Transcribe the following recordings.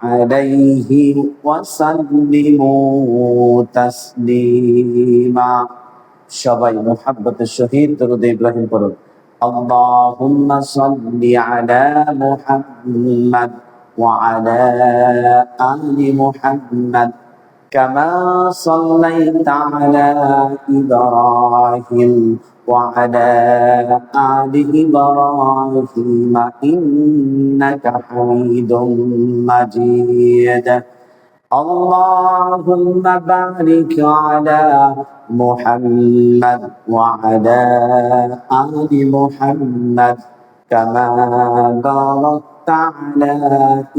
عليه وسلموا تسليما সবাই মুহাব্বতের সহিত দরুদ ইব্রাহিম পড়ুন আল্লাহুম্মা সাল্লি আলা মুহাম্মাদ ওয়া আলা আলি মুহাম্মাদ কামা সাল্লাইতা আলা ইব্রাহিম ওয়া আলা আলি ইব্রাহিম ইন্নাকা হামিদুম মাজিদ اللهم بارك على محمد وعلى آل محمد كما باركت على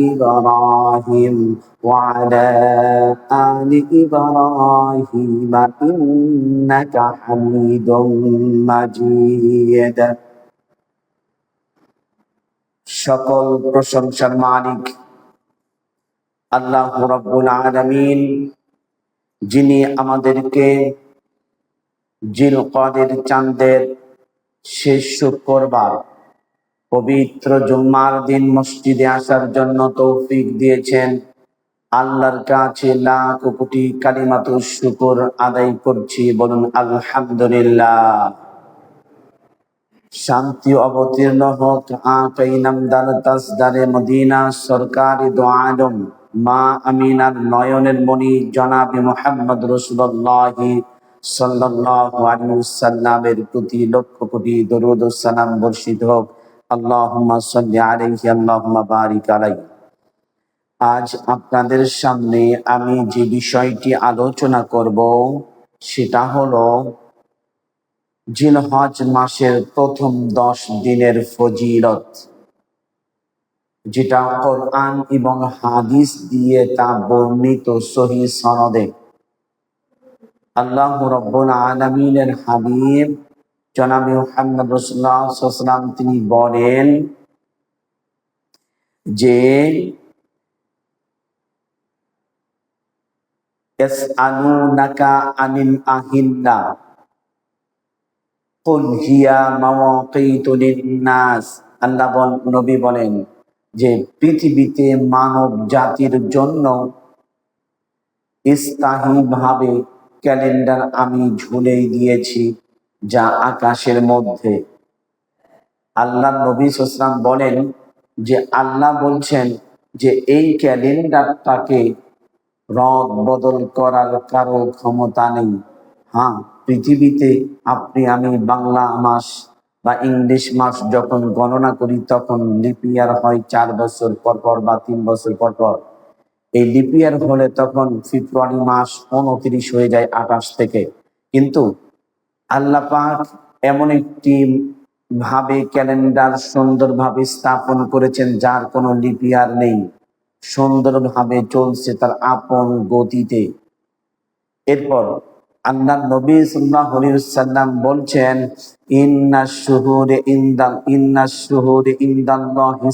إبراهيم وعلى آل إبراهيم إنك حميد مجيد সকল প্রশংসার মালিক আল্লাহ রাব্বুল আলামিন, যিনি আমাদেরকে জিলকদের চাঁদের শেষ শুক্রবার পবিত্র জুম্মার দিন মসজিদে আসার জন্য তৌফিক দিয়েছেন। আল্লাহর কাছে লাখ কোটি কালিমাতুশ শুকর আদায় করছি, বলুন আলহামদুলিল্লাহ। শান্তি অবতীর্ণ হোক আকাই নামদার তাজদারে মদিনা সরকারি দো আলম মা আমিনার নয়নের মণি জনাবে মুহাম্মদ রাসূলুল্লাহ সাল্লাল্লাহু আলাইহি ওয়াসাল্লামের প্রতি লক্ষ কোটি দরুদ ও সালাম বর্ষিত হোক। আল্লাহুম্মা সাল্লি আলাইহি আল্লাহুম্মা বারিক আলাইহি। আজ আপনাদের সামনে আমি যে বিষয়টি আলোচনা করব সেটা হলো জিলহজ মাসের প্রথম 10 দিনের ফজিলত, যেটা কোরআন এবং হাদিস দিয়ে তা বর্ণিত সহিহ সনদে। আল্লাহ রাব্বুল আলামিনের হাবিব জনাবে মুহাম্মদ রাসূলুল্লাহ সাল্লাল্লাহু আলাইহি ওয়াসাল্লাম তিনি বলেন যে ইয়াসআলুনাকা আনিল আহিল্লা কুল হিয়া মাওয়াকিতু লিন-নাস। আল্লাহ নবী বলেন যে পৃথিবীতে মানব জাতির জন্য স্থায়ীভাবে ক্যালেন্ডার আমি ঝুলিয়ে দিয়েছি, যা আকাশের মধ্যে। আল্লাহ নবী সাল্লাল্লাহু আলাইহি ওয়াসাল্লাম বলেন যে আল্লাহ বলছেন যে এই ক্যালেন্ডারটাকে রদ বদল করার কারো ক্ষমতা নেই। হ্যাঁ, পৃথিবীতে আপনি আমি বাংলা মাস বা ইংলিশ মাস যখন গণনা করি তখন লিপিয়ার হয় 4 বছর পর পর বা 3 বছর পর পর। এই লিপিয়ার হলে তখন ফেব্রুয়ারি মাস 29 হয়ে যায় 28 থেকে। কিন্তু আল্লাহ পাক এমন একটি ভাবে ক্যালেন্ডার সুন্দরভাবে স্থাপন করেছেন যার কোনো লিপিয়ার নেই, সুন্দরভাবে চলছে তার আপন গতিতে। এরপর আল্লাহ নবী সাল্লাল্লাহু আলাইহি ওয়াসাল্লাম বলছেন ইন্নাশ শুহুরে ইনদাল্লাহি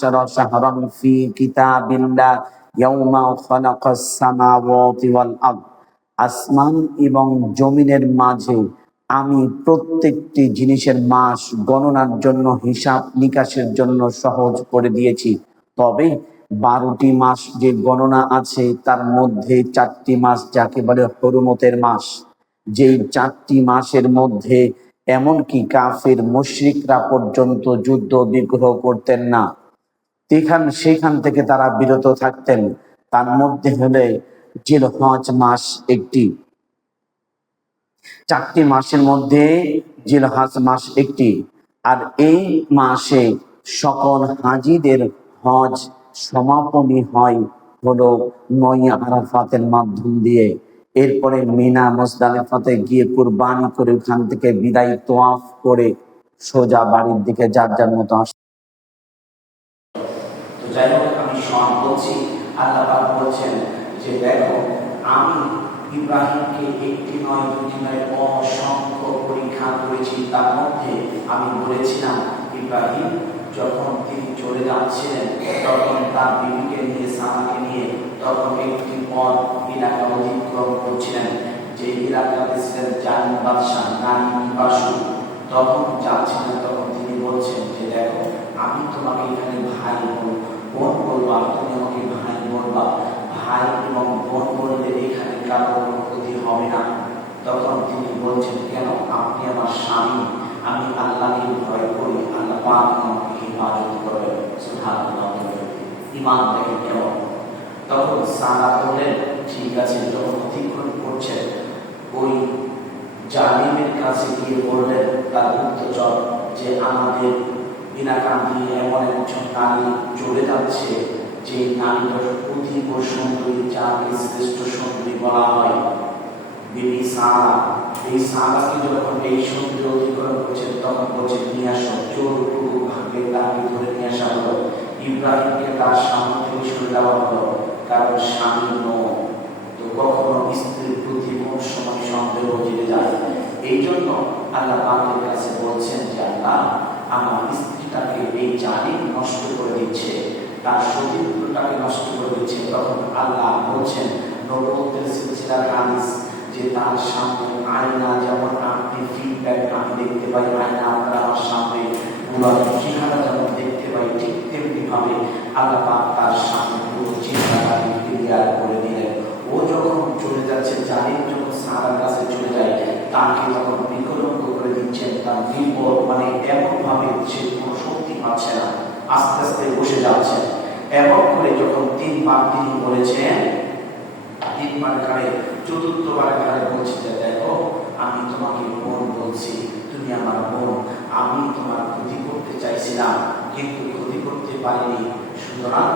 12 শাহরান ফি কিতাবিল্লাহ ইয়াউমা খালাকাস সামাওয়াতি ওয়াল আরদ। আসমান এবং জমিনের মাঝে আমি প্রত্যেকটি জিনিসের মাস গণনার জন্য, হিসাব নিকাশের জন্য সহজ করে দিয়েছি। তবে 12টি মাস যে গণনা আছে তার মধ্যে 4টি মাস যাকে বলে হুরমতের মাস, যেই 4টি মাসের মধ্যে এমনকি কাফের মুশরিকরা পর্যন্ত যুদ্ধ বিগ্রহ করতেন না, সেখান থেকে তারা বিরত থাকতেন। তার মধ্যে হলে জিলহজ মাস একটি। 4টি মাসের মধ্যে জিলহজ মাস একটি। আর এই মাসে সকল হাজিদের হজ সমাপনী হয় হলো 9 আরাফাতের মাধ্যম দিয়ে। এরপরে মিনা মুজদালিফাতে গিয়ে কুরবানি করে ওখান থেকে বিদায় তোয়াফ করে সোজা বাড়ির দিকে যার যার মতো আসে। তো যাই হোক, আমি স্মরণ করছি আল্লাহ পাক বলছেন যে দেখো আমি ইব্রাহিমকে একটি নয় দুটি নয় অসংখ্য পরীক্ষা করেছি। তার মধ্যে আমি বলেছিলাম ইব্রাহিম যখন তিনি চলে যাচ্ছিলেন তখন তার বিবিকে নিয়ে সারাকে নিয়ে তখন একটি পথ এলাকা অতিক্রম করছিলেন, যে এলাকাতে ছিলেন জালিম বাদশাহ নারী বাসু। তখন যাচ্ছিলেন, তখন তিনি বলছেন যে দেখো আমি তোমাকে এখানে ভাই বোন বলবো, আর তুমি আমাকে ভাই কারো কোনো ক্ষতি হবে না। তখন তিনি বলছেন, কেন? আপনি আমার স্বামী, আমি আল্লাহকে ভয় করি, আল্লাহ পাক আমাকে হেফাজত করবেন। সুবহানাল্লাহ, ঈমান দেখে কেমন। তখন সাহাবা বললেন, ঠিক আছে। যখন অতিক্রম করছেন, ওই জালিমের কাছে গিয়ে বললেন তার গুপ্তচর যে আমাদের এলাকা দিয়ে এমন একজন নারী চলে যাচ্ছে, যে নারীটা অতীব সুন্দরী, যাকে শ্রেষ্ঠ সুন্দরী বলা হয়, বিবি সারা। এই সাহাবাকে যখন এই সমুদ্র অতিক্রম করছেন, তখন বলছেন, নিয়ে আসো। জোরপূর্বক ভাবে তাকে ধরে নিয়ে আসা হলো। ইব্রাহিমকে তার সামনে থেকে সরে দেওয়া হলো, কারণ স্বামী তো কখনো স্ত্রীর প্রতি কোন সময় সন্দেহ জেগে যায়। এই জন্য আল্লাহ পাকের কাছে বলছেন যে আল্লাহ, আমার স্ত্রীটাকে এই জালিম নষ্ট করে দিচ্ছে, তার সতীত্বটাকে নষ্ট করে দিচ্ছে। তখন আল্লাহ বলছেন, নবুয়তের সিলসিলার হাদিস, যে তার সামনে আয়না যেমন আপনি ফিডব্যাক আমি দেখতে পাই, আয়না আপনার আমার সামনে পুরো চেহারা যেমন দেখতে পাই, ঠিক তেমনি ভাবে আল্লাহ পাক তার সামনে পুরো চেহারাটাকে ক্লিয়ার করে দিলেন। ও যখন চলে যাচ্ছে, জালিম যখন সাহাবার কাছে চলে যায়, তাকে যখন বিকলঙ্গ করে দিচ্ছেন, তার বিপদ মানে এমন ভাবে সে কোনো শক্তি পাচ্ছে না, আস্তে আস্তে বসে যাচ্ছে। এমন করে যখন 3 বার তিনি বলেছেন, 3 বার কারে, চতুর্থবার কারে বলছে যে দেখো, আমি তোমাকে বোন বলছি, তুমি আমার বোন, আমি তোমার ক্ষতি করতে চাইছিলাম কিন্তু ক্ষতি করতে পারিনি। সুতরাং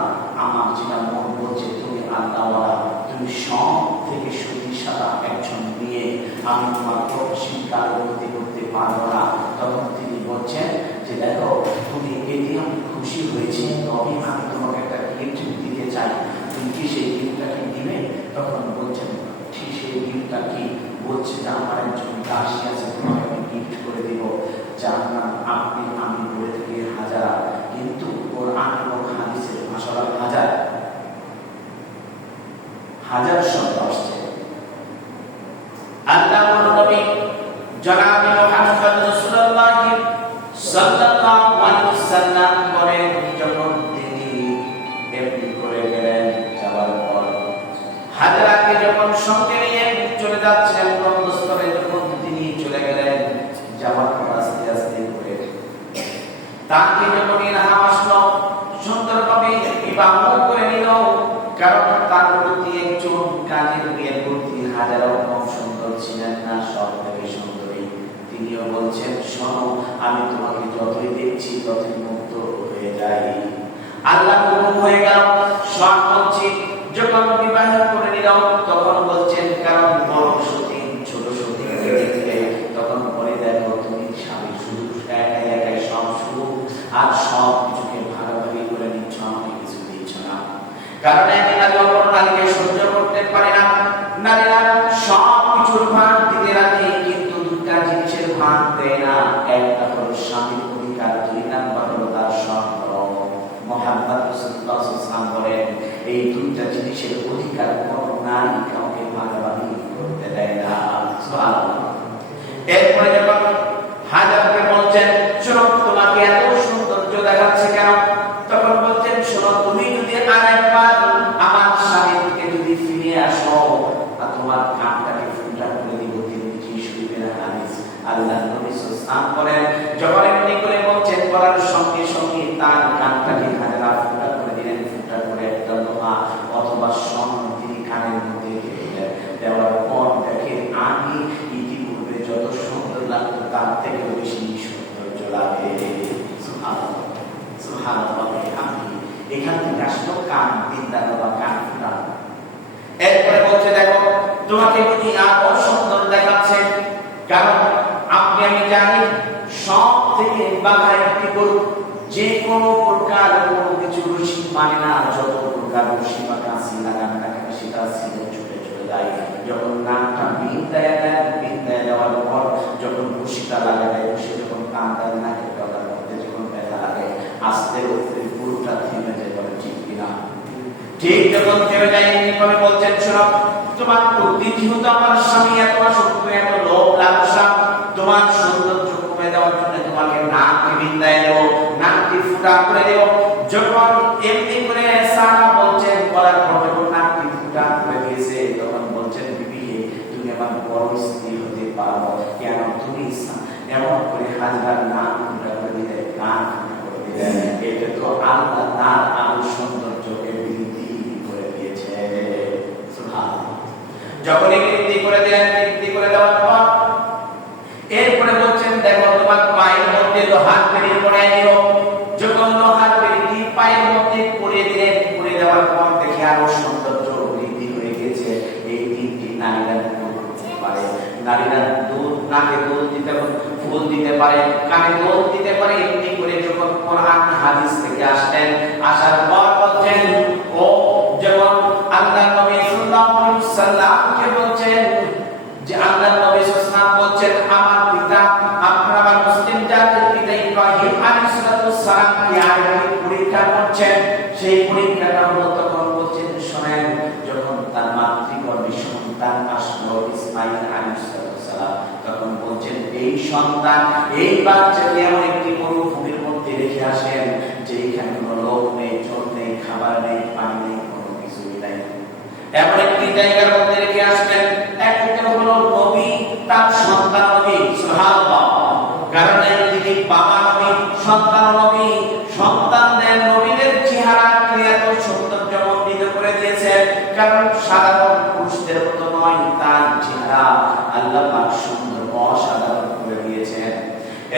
আমার যেটা মন বলছে, তুমি আল্লাহওয়ালা, তুমি সব থেকে শক্তিশালী একজন মেয়ে, আমি তোমার স্বীকার করতে পারবো না। তখন তিনি বলছেন যে দেখো, তুমি এতে আমি খুশি হয়েছি, তবে আমি তোমাকে একটা গিফট দিতে চাই, তুমি কি সেই গিফটটাকে দিবে? তখন বলছেন, ঠিক সেই গিফটটা কি? বলছে যে আমার একজন দাসী আছে, তোমাকে আমি গিফট করে দিব, যার নাম আমি বলে থাকি হাজারা, কিন্তু কোরআন এবং হাদিসের ভাষাটা হাজার শব্দ আসছে। আল্লাহর নবী জনাব মুহাম্মদ রাসূলুল্লাহ সাল্লাল্লাহু আলাইহি ওয়াসাল্লাম বলেন, যখন তিনি এমনি করে গেলেন, যাওয়ার পর হাজরাকে যখন সঙ্গে নিয়ে চলে যাচ্ছেন গন্তব্যস্থলে, যখন তিনি চলে গেলেন, যাওয়ার পর আস্তে আস্তে করে তাকে যখন ইলহাম আসলো, সুন্দরভাবে বিবাহ করে নিল। কারণ তার প্রতি একজন কাজের মেয়ের প্রতি হাজারো কম সুন্দর ছিলেন না, সব থেকে সুন্দরী। তিনিও বলছেন, শোনো, আমি তোমাকে যতই দেখছি ততই মুগ্ধ হয়ে যাই। আল্লাহ হুকুম হয়ে গেল, সব বলছি যখন বিবাহ করে নিল, তখন বলছেন, কারণ বড় সতী ছোট সতী দেখলে তখন বলে, দেখো তুমি স্বামী শুধু একাই সব শুরু আর সব কিছুকে ভাগাভাগি করে নিচ্ছ, আমাকে কিছু দিচ্ছ না। কারণ এক নারী অপর নারীকে সহ্য করতে পারে না। নারীরা সব কিছুর ভাগ দিতে রাজি, কিন্তু দুটা জিনিসের ভাগ দেয় না। একটা হলো স্বামীর অধিকার, 2 নাম্বার হলো তার সম্পর্ক। মুহাম্মদ রাসূলুল্লাহ সাল্লাল্লাহু আলাইহি ওয়াসাল্লাম বলেন, এই দুইটা জিনিসের অধিকার কোনো নারী কাউকে ভাগাভাগি করতে দেয় না। সুবহানাল্লাহ। এরপরে যখন হাজারকে বলছেন, শোনো, তোমাকে এত সৌন্দর্য দেখাচ্ছে কেন? তখন বলছেন, শোনো, তুমি যদি আরেকবার আমার স্বামীর দিকে যদি ফিরে আসো, আর তোমার কানটাকে ফুটা করে দিব। তিরমিজি শরীফের হাদিস। আল্লাহর নবী সাল্লাল্লাহু আলাইহি ওয়াসাল্লাম বলেন, যখন এমনি করে বলছেন, বলার সঙ্গে সঙ্গে তার কানটাকে হাজারা ফুটা করে দিলেন। ফুটা করে একটা লোহা অথবা স্বর্ণ তিনি কানের মধ্যে দিলেন। দেওয়ার পর দেখে, আগে ইতিপূর্বে যত সুন্দর লাগতো তার থেকে বেশি সৌন্দর্য লাগে। সুবহানাল্লাহ, সুবহানাল্লাহ। এখান থেকে আসলো কান বিদ্যানো বা কান ফুটানো। এরপরে বলছে, দেখো, তোমাকে উনি আরো সুন্দর দেখাচ্ছে, কারণ আপনি আমি জানি সব থেকে বাঘা একটি গরু যে কোনো প্রকার কোনো কিছু রশি মানে না, যত প্রকার রশি বা কাঁচি লাগান না কেন সেটা ছিঁড়ে ছুটে চলে যায়। যখন নাকটা বিন্দায় দেয়, বিন্দায় দেওয়ার পর যখন রশিটা লাগায়, রশি যখন টান দেয় নাকের গলার মধ্যে যখন ব্যথা লাগে, আস্তে আস্তে পুরোটা থেমে যায়। বলে ঠিক কিনা? ঠিক যখন থেমে যায়, এমনি বলছেন, শোনো, তোমার প্রতি যেহেতু আমার স্বামী এত আসক্ত, এত লোভ লালসা, তোমার সৌন্দর্য কমে দেওয়ার জন্য তোমাকে নাককে বিন্দায় দেব, নাককে ফুটা করে দেব। যখন এমনি করে সারা বলছেন, বলার পর যখন নাককে ফুটা করে দিয়েছে, তখন বলছেন, বিবি তো আল্লাহ তার আরো সৌন্দর্যকে বৃদ্ধি করে দিয়েছে। সুবহানাল্লাহ। যখনই বৃদ্ধি করে দিলেন, বৃদ্ধি করে দেওয়ার পর এরপরে বলছেন, দেখো তোমার পায়ের মধ্যে লোহার বেড়ি পড়ে এলো। যখন লোহার বেড়িটি পায়ের মধ্যে পড়ে দিলেন, পড়ে দেওয়ার পর দেখে আরো সৌন্দর্য বৃদ্ধি হয়ে গেছে। এই তিনটি নারীরা দুধ দিতে পারে, নারীরা দুধ, নাকে দুধ দিতে, ফুল দিতে পারে, কানে দুধ দিতে পারে। এমনি করে যখন কোরআন হাদিস থেকে আসলেন, আসার পর বলছেন, ও যেমন আল্লাহ নবী সাল্লাল্লাহু আলাইহি ওয়াসাল্লামকে বলছেন যে আল্লাহ নবী সাল্লাল্লাহু আলাইহি ওয়াসাল্লাম বলছেন, আমার পিতা, আপনারা আমার মুসলিম জাতির পিতা ইব্রাহিম আলাইহিস সালাম কি আরেকটি পরীক্ষা করছেন। সেই পরীক্ষাটা হলো, তখন বলছেন শোনেন, যখন তার মাতৃগর্ভে সন্তান আসলো ইসমাঈল আলাইহিস সালাম, তখন বলছেন এই সন্তান, এই বাচ্চাকে এমন একটি মরুভূমির মধ্যে রেখে আসেন যেখানে কোনো লোক নেই, জল নেই, খাবার নেই, পানি নেই, কোনো কিছুই নাই। এমন একটি জায়গার মধ্যে রেখে আসবেন। একটা হলো নবী, তার সন্তান নবী। সুবহানাল্লাহ। কারণ তিনি বাবা নবী, সন্তান নবী, সন্তানদের নবীদের চেহারাকে এত সৌন্দর্যমণ্ডিত করে দিয়েছে। কারণ সাধারণ পুরুষদের মতো নয়, তার চেহারা আল্লাহ পাক সুন্দর, অসাধারণ করে দিয়েছেন।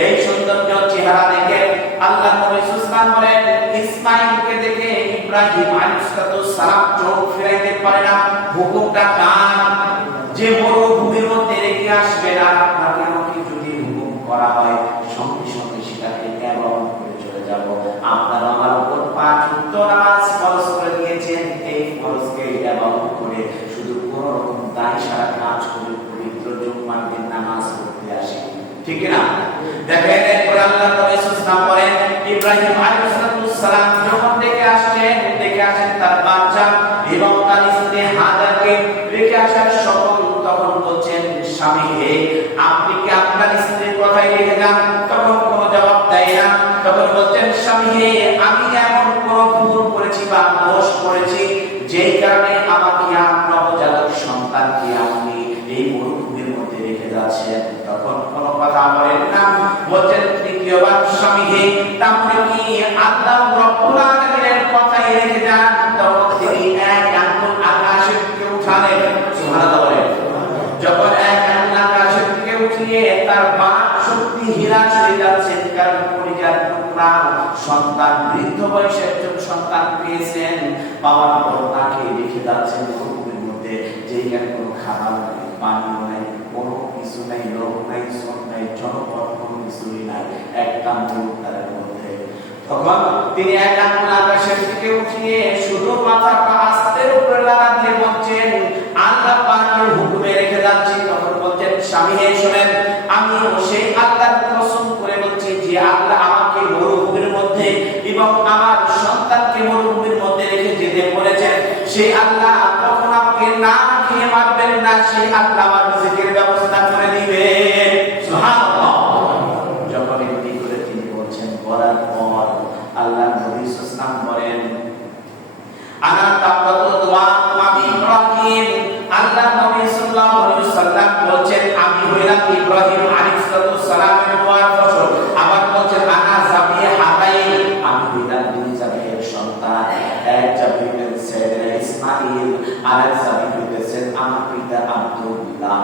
এই সৌন্দর্য চেহারা দেখে আল্লাহ নবী সুবহান বলেন, ইসমাঈলকে দেখে ইব্রাহিম আলাইহিস সালাম চোখ ফিরাইতে পারে না। হুকুমটা কার? যে মরুভূমির মধ্যে রেখে আসবে না, আপনাকে আমাকে যদি হুকুম করা হয়, সঙ্গে সঙ্গে সেটাকে এমন করে চলে যাব। আপনারা আমার উপর 5 ওয়াক্ত নামাজ ফরজ করে দিয়েছেন, এই ফরজকে এমন করে শুধু কোন রকম দায় সারা কাজ করে পবিত্র জুম্মার দিন নামাজ পড়তে আসি, ঠিক না? দেখেন এরপর আল্লাহ নবী সাল্লাল্লাহু বলেন, ইব্রাহিম আলাইহিস সালাম যখন দেখে আসেন তার বাচ্চা এবং তার স্ত্রী হাজারকে রেখে আসার সকল, তখন বলছেন, স্বামী হে, আপনি কি আপনার স্ত্রীর কথাই রেখে যান? তখন কোনো জবাব দেয় না। তখন বলছেন, স্বামী হে, আমি এমন কোনো ভুল করেছি বা দোষ করেছি যেই কারণে আমাকে আর নবজাতক সন্তানকে আপনি এই মরুভূমির মধ্যে রেখে যাচ্ছেন। তখন কোনো কথা বলেন না। বলছেন তৃতীয়বার, স্বামী হে, তাহলে কি আল্লাহ রাব্বুল আলামিনের কথাই রেখে যান? তখন তিনি এক আঙ্গুল আকাশের দিকে উঠালেন। সুবহানাল্লাহ বলেন। যখন এক আঙ্গুল আকাশের দিকে উঠিয়ে তার বাক শক্তি হীরাস হয়ে যাচ্ছে, কারণ পরিজাত টুকরা সন্তান, বৃদ্ধ বয়সে একজন সন্তান পেয়েছেন, পাওয়ার পর তাকে রেখে যাচ্ছেন মরুভূমির মধ্যে, যেখানে কোনো খাবার নেই, পানিও নেই, কোনো কিছু নাই, লোক নাই, শ্রম নাই, জনপদ কোনো কিছুই নাই, একটা মরুভূমির মধ্যে। তখন তিনি এক আঙ্গুল আকাশের দিকে উঠিয়ে শুধু মাথাটা আস্তে উপরে লাগা দিয়ে বলছেন, আল্লাহ পাকের হুকুমে রেখে যাচ্ছি। তখন বলছেন, স্বামী হে শোনেন, আমি সেই আল্লাহর কসম করে বলছি যে আল্লাহ আমাকে মরুভূমির মধ্যে এবং আমার সন্তানকে মরুভূমির মধ্যে রেখে যেতে বলেছেন, সেই আল্লাহ কখনো আমাকে না খেয়ে মারবেন না, সেই আল্লাহ আমার রিজিকের ব্যবস্থা করে দিবেন। সুবহানাল্লাহ। যখন এটি করে তিনি বলছেন, বলার পর আল্লাহ নবী সাল্লাল্লাহু বলেন, আনা তাকাতু দুআ আমি ইব্রাহিম। আল্লাহ নবী সাল্লাল্লাহু আলাইহি ওয়াসাল্লাম বলেন, আমি হইলাম ইব্রাহিম আলাইহিস সালামের দোয়ার ফসল। আবার বলেন, আনা যাবিহাতাই, আমি হইলাম দুই জাবিহের সন্তান। এক জাবিহ হইলেন সাইয়েদনা ইসমাঈল, আরেক জাবিহ হইতেছেন আমার পিতা আব্দুল্লাহ।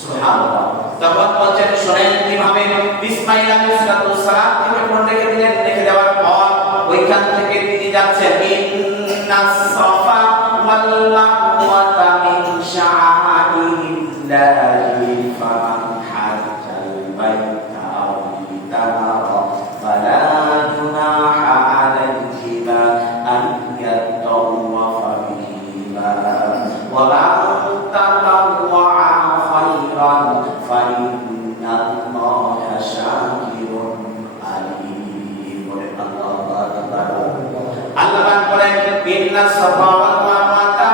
সুবহানাল্লাহ। তখন বলেন, শুনেন কিভাবে ইসমাঈল আলাইহিস সালাম থেকে কোন রেখে দিলেন। রেখে দেওয়ার পর ওইখান থেকে তিনি যাচ্ছেন, ইন্নাস সাফা ওয়াল মারওয়াতা মিন শাআইরিল্লাহি ফামান হাজ্জাল বাইতা আও ইতামারা ফালা জুনাহা আলাইহিমা আন ইয়াতাওয়াফা বিহিমা ওয়া মান তাতাওয়া খায়রান ফাইন্নাল্লাহা শাকিরুন আলীম। আল্লাহ বলেন, ইন্নাস সাফা ওয়াল মারওয়াতা,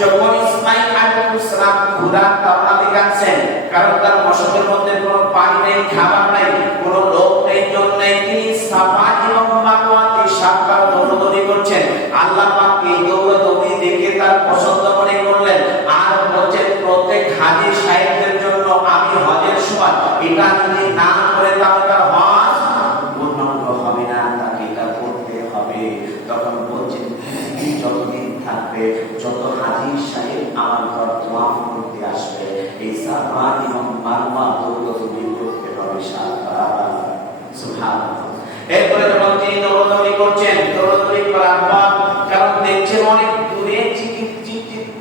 যখন ইসমাঈল আলাইহিস সালাম খোদা কাবা দেখাচ্ছেন, কারণ তার মশকের মধ্যে কোনো পানি নেই, খাবার নাই, কোনো লোক নেই, জন নেই, তিনি সাফা এবং মারওয়াতে সাতবার দৌড়াদৌড়ি করছেন। আল্লাহ পাক এই দৌড়াদৌড়ি দেখে তার পছন্দ মনে করলেন, আর বলছেন প্রত্যেক হাজী সাহেবদের জন্য আমি হজের সময় এটা যদি না করে তাহলে তার হজ পূর্ণাঙ্গ হবে না, তাকে এটা করতে হবে। থাকবে, যত হাজির সাহেব আমার ঘর তোয়াফ করতে আসবে, এই সাফা এবং মারওয়া দৌড়দৌড়ি করতে হবে 7 বার। সুবহানাল্লাহ। এরপরে যখন তিনি দৌড়দৌড়ি করছেন, দৌড়দৌড়ি করার পর কারণ দেখছেন অনেক দূরে চিট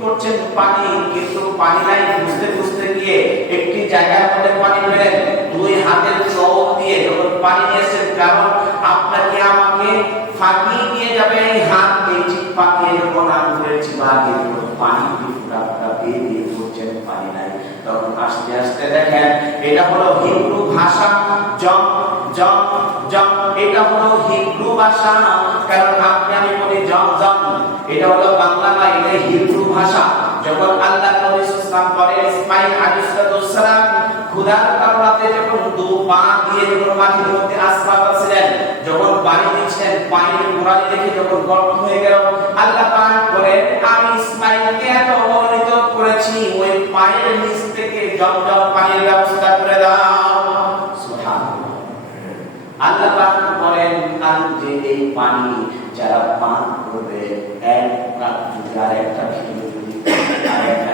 করছেন পানি, কিন্তু পানি নাই, বুঝতে বুঝতে গিয়ে একটি জায়গার মধ্যে পানি পেলেন, 2 হাতের চোখ দিয়ে যখন পানি নিয়েছেন, কারণ আপনাকে আমাকে ফাঁকি দিয়ে যাবে এই হাত, এই চিপ পাকিয়ে যখন আঙুলের চিপা দিয়ে পানি ফুটা বেরিয়ে পড়ছেন, পানি নাই। তখন আস্তে আস্তে দেখেন এটা হলো হিব্রু ভাষা, জম জম জম, এটা হলো হিব্রু ভাষা, কারণ আপনি আমি বলি জম জম, এটা হলো বাংলা না, এটা হিব্রু ভাষা। যখন আল্লাহ নবী সাল্লাল্লাহু আলাইহি ইসমাঈল আলাইহিস সালাম খোদার কারণে যখন 2 পা দিয়ে যখন মাটির মধ্যে আশ্রয় ছিলেন, যখন পানি দিচ্ছেন, পানির গোড়ালি দেখে যখন গর্ত হয়ে গেল, আল্লাহ পাক বলেন আমি ইসমাঈলকে এত মনোনীত করেছি, ওই পায়ের নিচ থেকে জমজম পানির ব্যবস্থা করে দাও। সুবহানাল্লাহ। আল্লাহ পাক বলেন আর যে এই পানি যারা পান করবে, এক রাত যদি আর একটা খেলে যদি আর একটা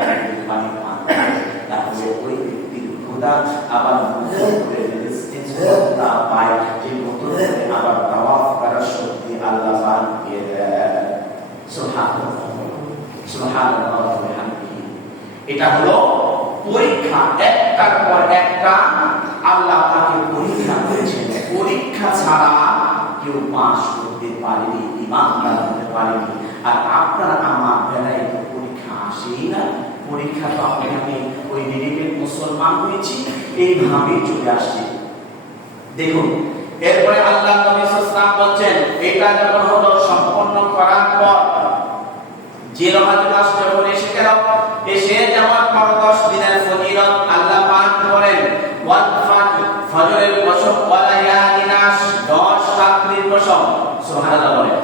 পানি পান করে, তাহলে ওই ব্যক্তির খোদা আবার নতুন করে রিজিস্ট্রেশনটা পায়, যে নতুন করে আবার তাওয়াফ করার শক্তি আল্লাহ পাক দিয়ে দেয়। সুবহানাল্লাহ সুবহানাল্লাহ ওয়া বিহামদিহি। এটা হলো পরীক্ষা, একটার পর একটা আল্লাহ তাকে পরীক্ষা করেছেন। পরীক্ষা ছাড়া কেউ পাস করতে পারেনি, ঈমান আনতে পারেনি। আর আপনার আমার বেলায় তো পরীক্ষা আসেই না। পরীক্ষা তো আমি ওই নিরিবিল মুসলমান হয়েছি এইভাবেই চলে আসছে। দেখুন এরপরে আল্লাহ নবী সাল্লাল্লাহু আলাইহি বলছেন, এটা যখন হলো সম্পন্ন করার পর জিলহজ মাস যখন এসে গেল, এসে যাওয়ার পর 10 দিনের ফজিলত আল্লাহ পাক বলেন ওয়াল ফজরের কসম ওয়ালায়ালিন আশ, 10 রাত্রির কসম। সুবহানাল্লাহ বলেন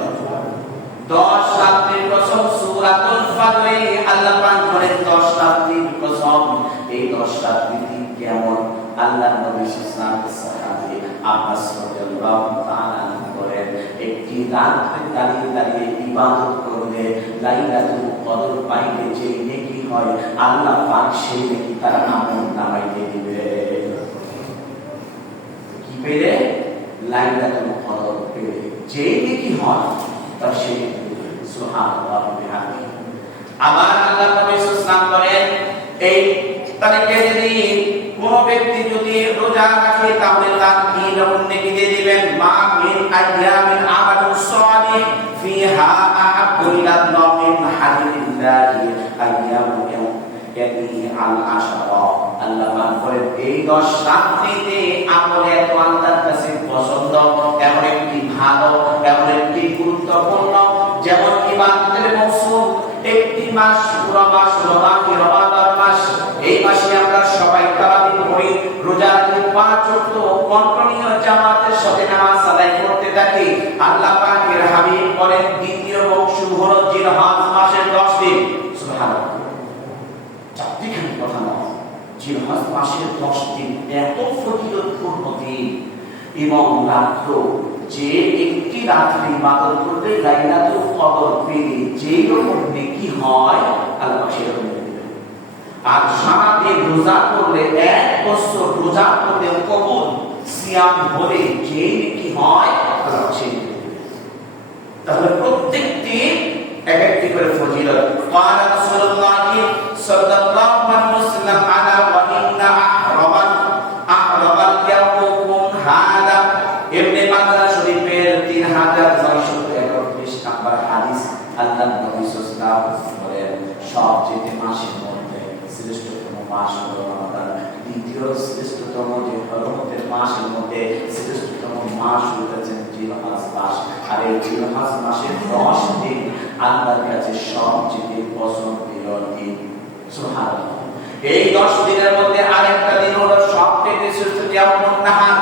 10 রাত্রির কসম। সূরাতুল ফজরে আল্লাহ পাক বলেন 10 রাত্রির কসম। এই 10 রাত্রি কেমন? আল্লাহ নবী সাল্লাল্লাহু আলাইহি সাহাবী আব্বাস রাদিয়াল্লাহু তাআলা বলেন, একটি রাতে দাঁড়িয়ে দাঁড়িয়ে ইবাদত করলে লাইলাতুল কদর পাইলে যে নেকি হয়, আল্লাহ পাক সেই নেকি তার আমলনামায় দিয়ে দিবে। কি পেলে? লাইলাতুল কদর পেলে যে নেকি হয় তার সেই নেকি। সুবহানাল্লাহ ওয়া বিহামদিহি। আবার আল্লাহ নবী সাল্লাল্লাহু আলাইহি বলেন, এই তারিখে যদি কোন ব্যক্তি যদি রোজা রাখে তাহলে তার কি রকম নেকি দিয়ে দিবেন। মা মিন আইয়ামিন আমালুস সালিহ ফিহা আহাব্বু ইলাল্লাহ মিন হাদিল্লাহি আইয়ামু ইয়ানি আল আশরা। আল্লাহ পাক বলেন এই 10 রাত্রিতে আমল এত আল্লাহর কাছে পছন্দ, এমন একটি ভালো, এমন একটি গুরুত্বপূর্ণ, যেমন ইবাদতের মৌসুম একটি মাস, পুরো মাস রমাদান মাস। এই মাসে আমরা সবাই তারাবি পড়ি, রোজা রাখি, 5 ওয়াক্ত কন্টিনিউ জামাতের সাথে নামাজ আদায় করতে থাকি। আল্লাহ পাকের হাবিব বলেন দ্বিতীয় মৌসুম হলো জিলহজ মাসের 10 দিন। সুবহানাল্লাহ। চারটিখানি কথা নয়, জিলহজ মাসের 10 দিন এত ফজিলতপূর্ণ দিন এবং রাত্র, যে একটি রাত্রি ইবাদত করলে লাইলাতুল কদর পেলে যে রকম নেকি হয় আল্লাহ সেরকম দেবেন। আর সারা দিন রোজা করলে 1 বছর রোজা করলে কবুল সিয়াম হলে যে নেকি হয় আল্লাহ সেরকম দেবেন। তাহলে প্রত্যেকটি এক একটি করে ফজিলত। قال رسول الله صلى الله عليه وسلم على وإن أحرم اليوم هذا ইবনে মাজাহ শরীফের 3931 নম্বর হাদিস। আল্লাহ নবী সাল্লাল্লাহু আলাইহি ওয়াসাল্লাম বলেন সবচেয়ে মাসের মধ্যে শ্রেষ্ঠতম মাস হলো রমাদান। দ্বিতীয় শ্রেষ্ঠতম যে হরমতের মাসের মধ্যে শ্রেষ্ঠতম মাস হচ্ছে জিলহজ মাস। আর এই জিলহজ মাসের 10 দিন আল্লাহর কাছে সবচেয়ে পছন্দের দিন। সুবহানাল্লাহ। এই 10 দিনের মধ্যে আরেকটা দিন হলো সবচেয়ে শ্রেষ্ঠ ইয়াউমুন নাহার,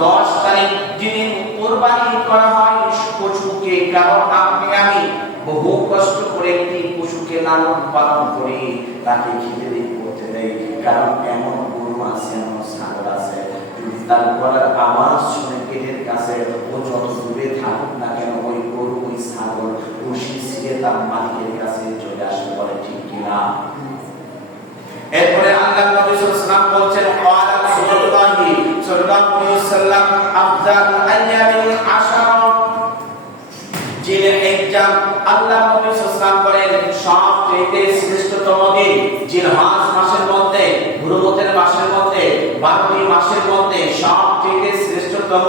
10 তারিখ যেদিন কুরবানি করা হয় পশুকে। কারণ আপনি আমি বহু কষ্ট করে একটি পশুকে লালন পালন করি, তাকে খেতে দিই, করতে দেই। কারণ এমন গরু আছে, এমন ছাগল আছে, যদি তার গলার আওয়াজ শুনে পেটের কাছে ও যত দূরে থাকুক না কেন, ওই গরু ওই ছাগল খুশি ছিঁড়ে তার মালিকের কাছে না। এরপরে আল্লাহ নবী সাল্লাল্লাহু আলাইহি ওয়াসাল্লাম বলছেন ক্বালা রাসূলুল্লাহি সাল্লাল্লাহু আলাইহি ওয়াসাল্লাম আফদাল আইয়ামিল আশারা জিলহিজ্জা। আল্লাহ নবী সাল্লাল্লাহু আলাইহি ওয়াসাল্লাম বলেন সবচেয়ে শ্রেষ্ঠতম দিন জিলহজ মাসের মধ্যে, গুরুমতের মাসের মধ্যে, 12টি মাসের মধ্যে সবচেয়ে শ্রেষ্ঠতম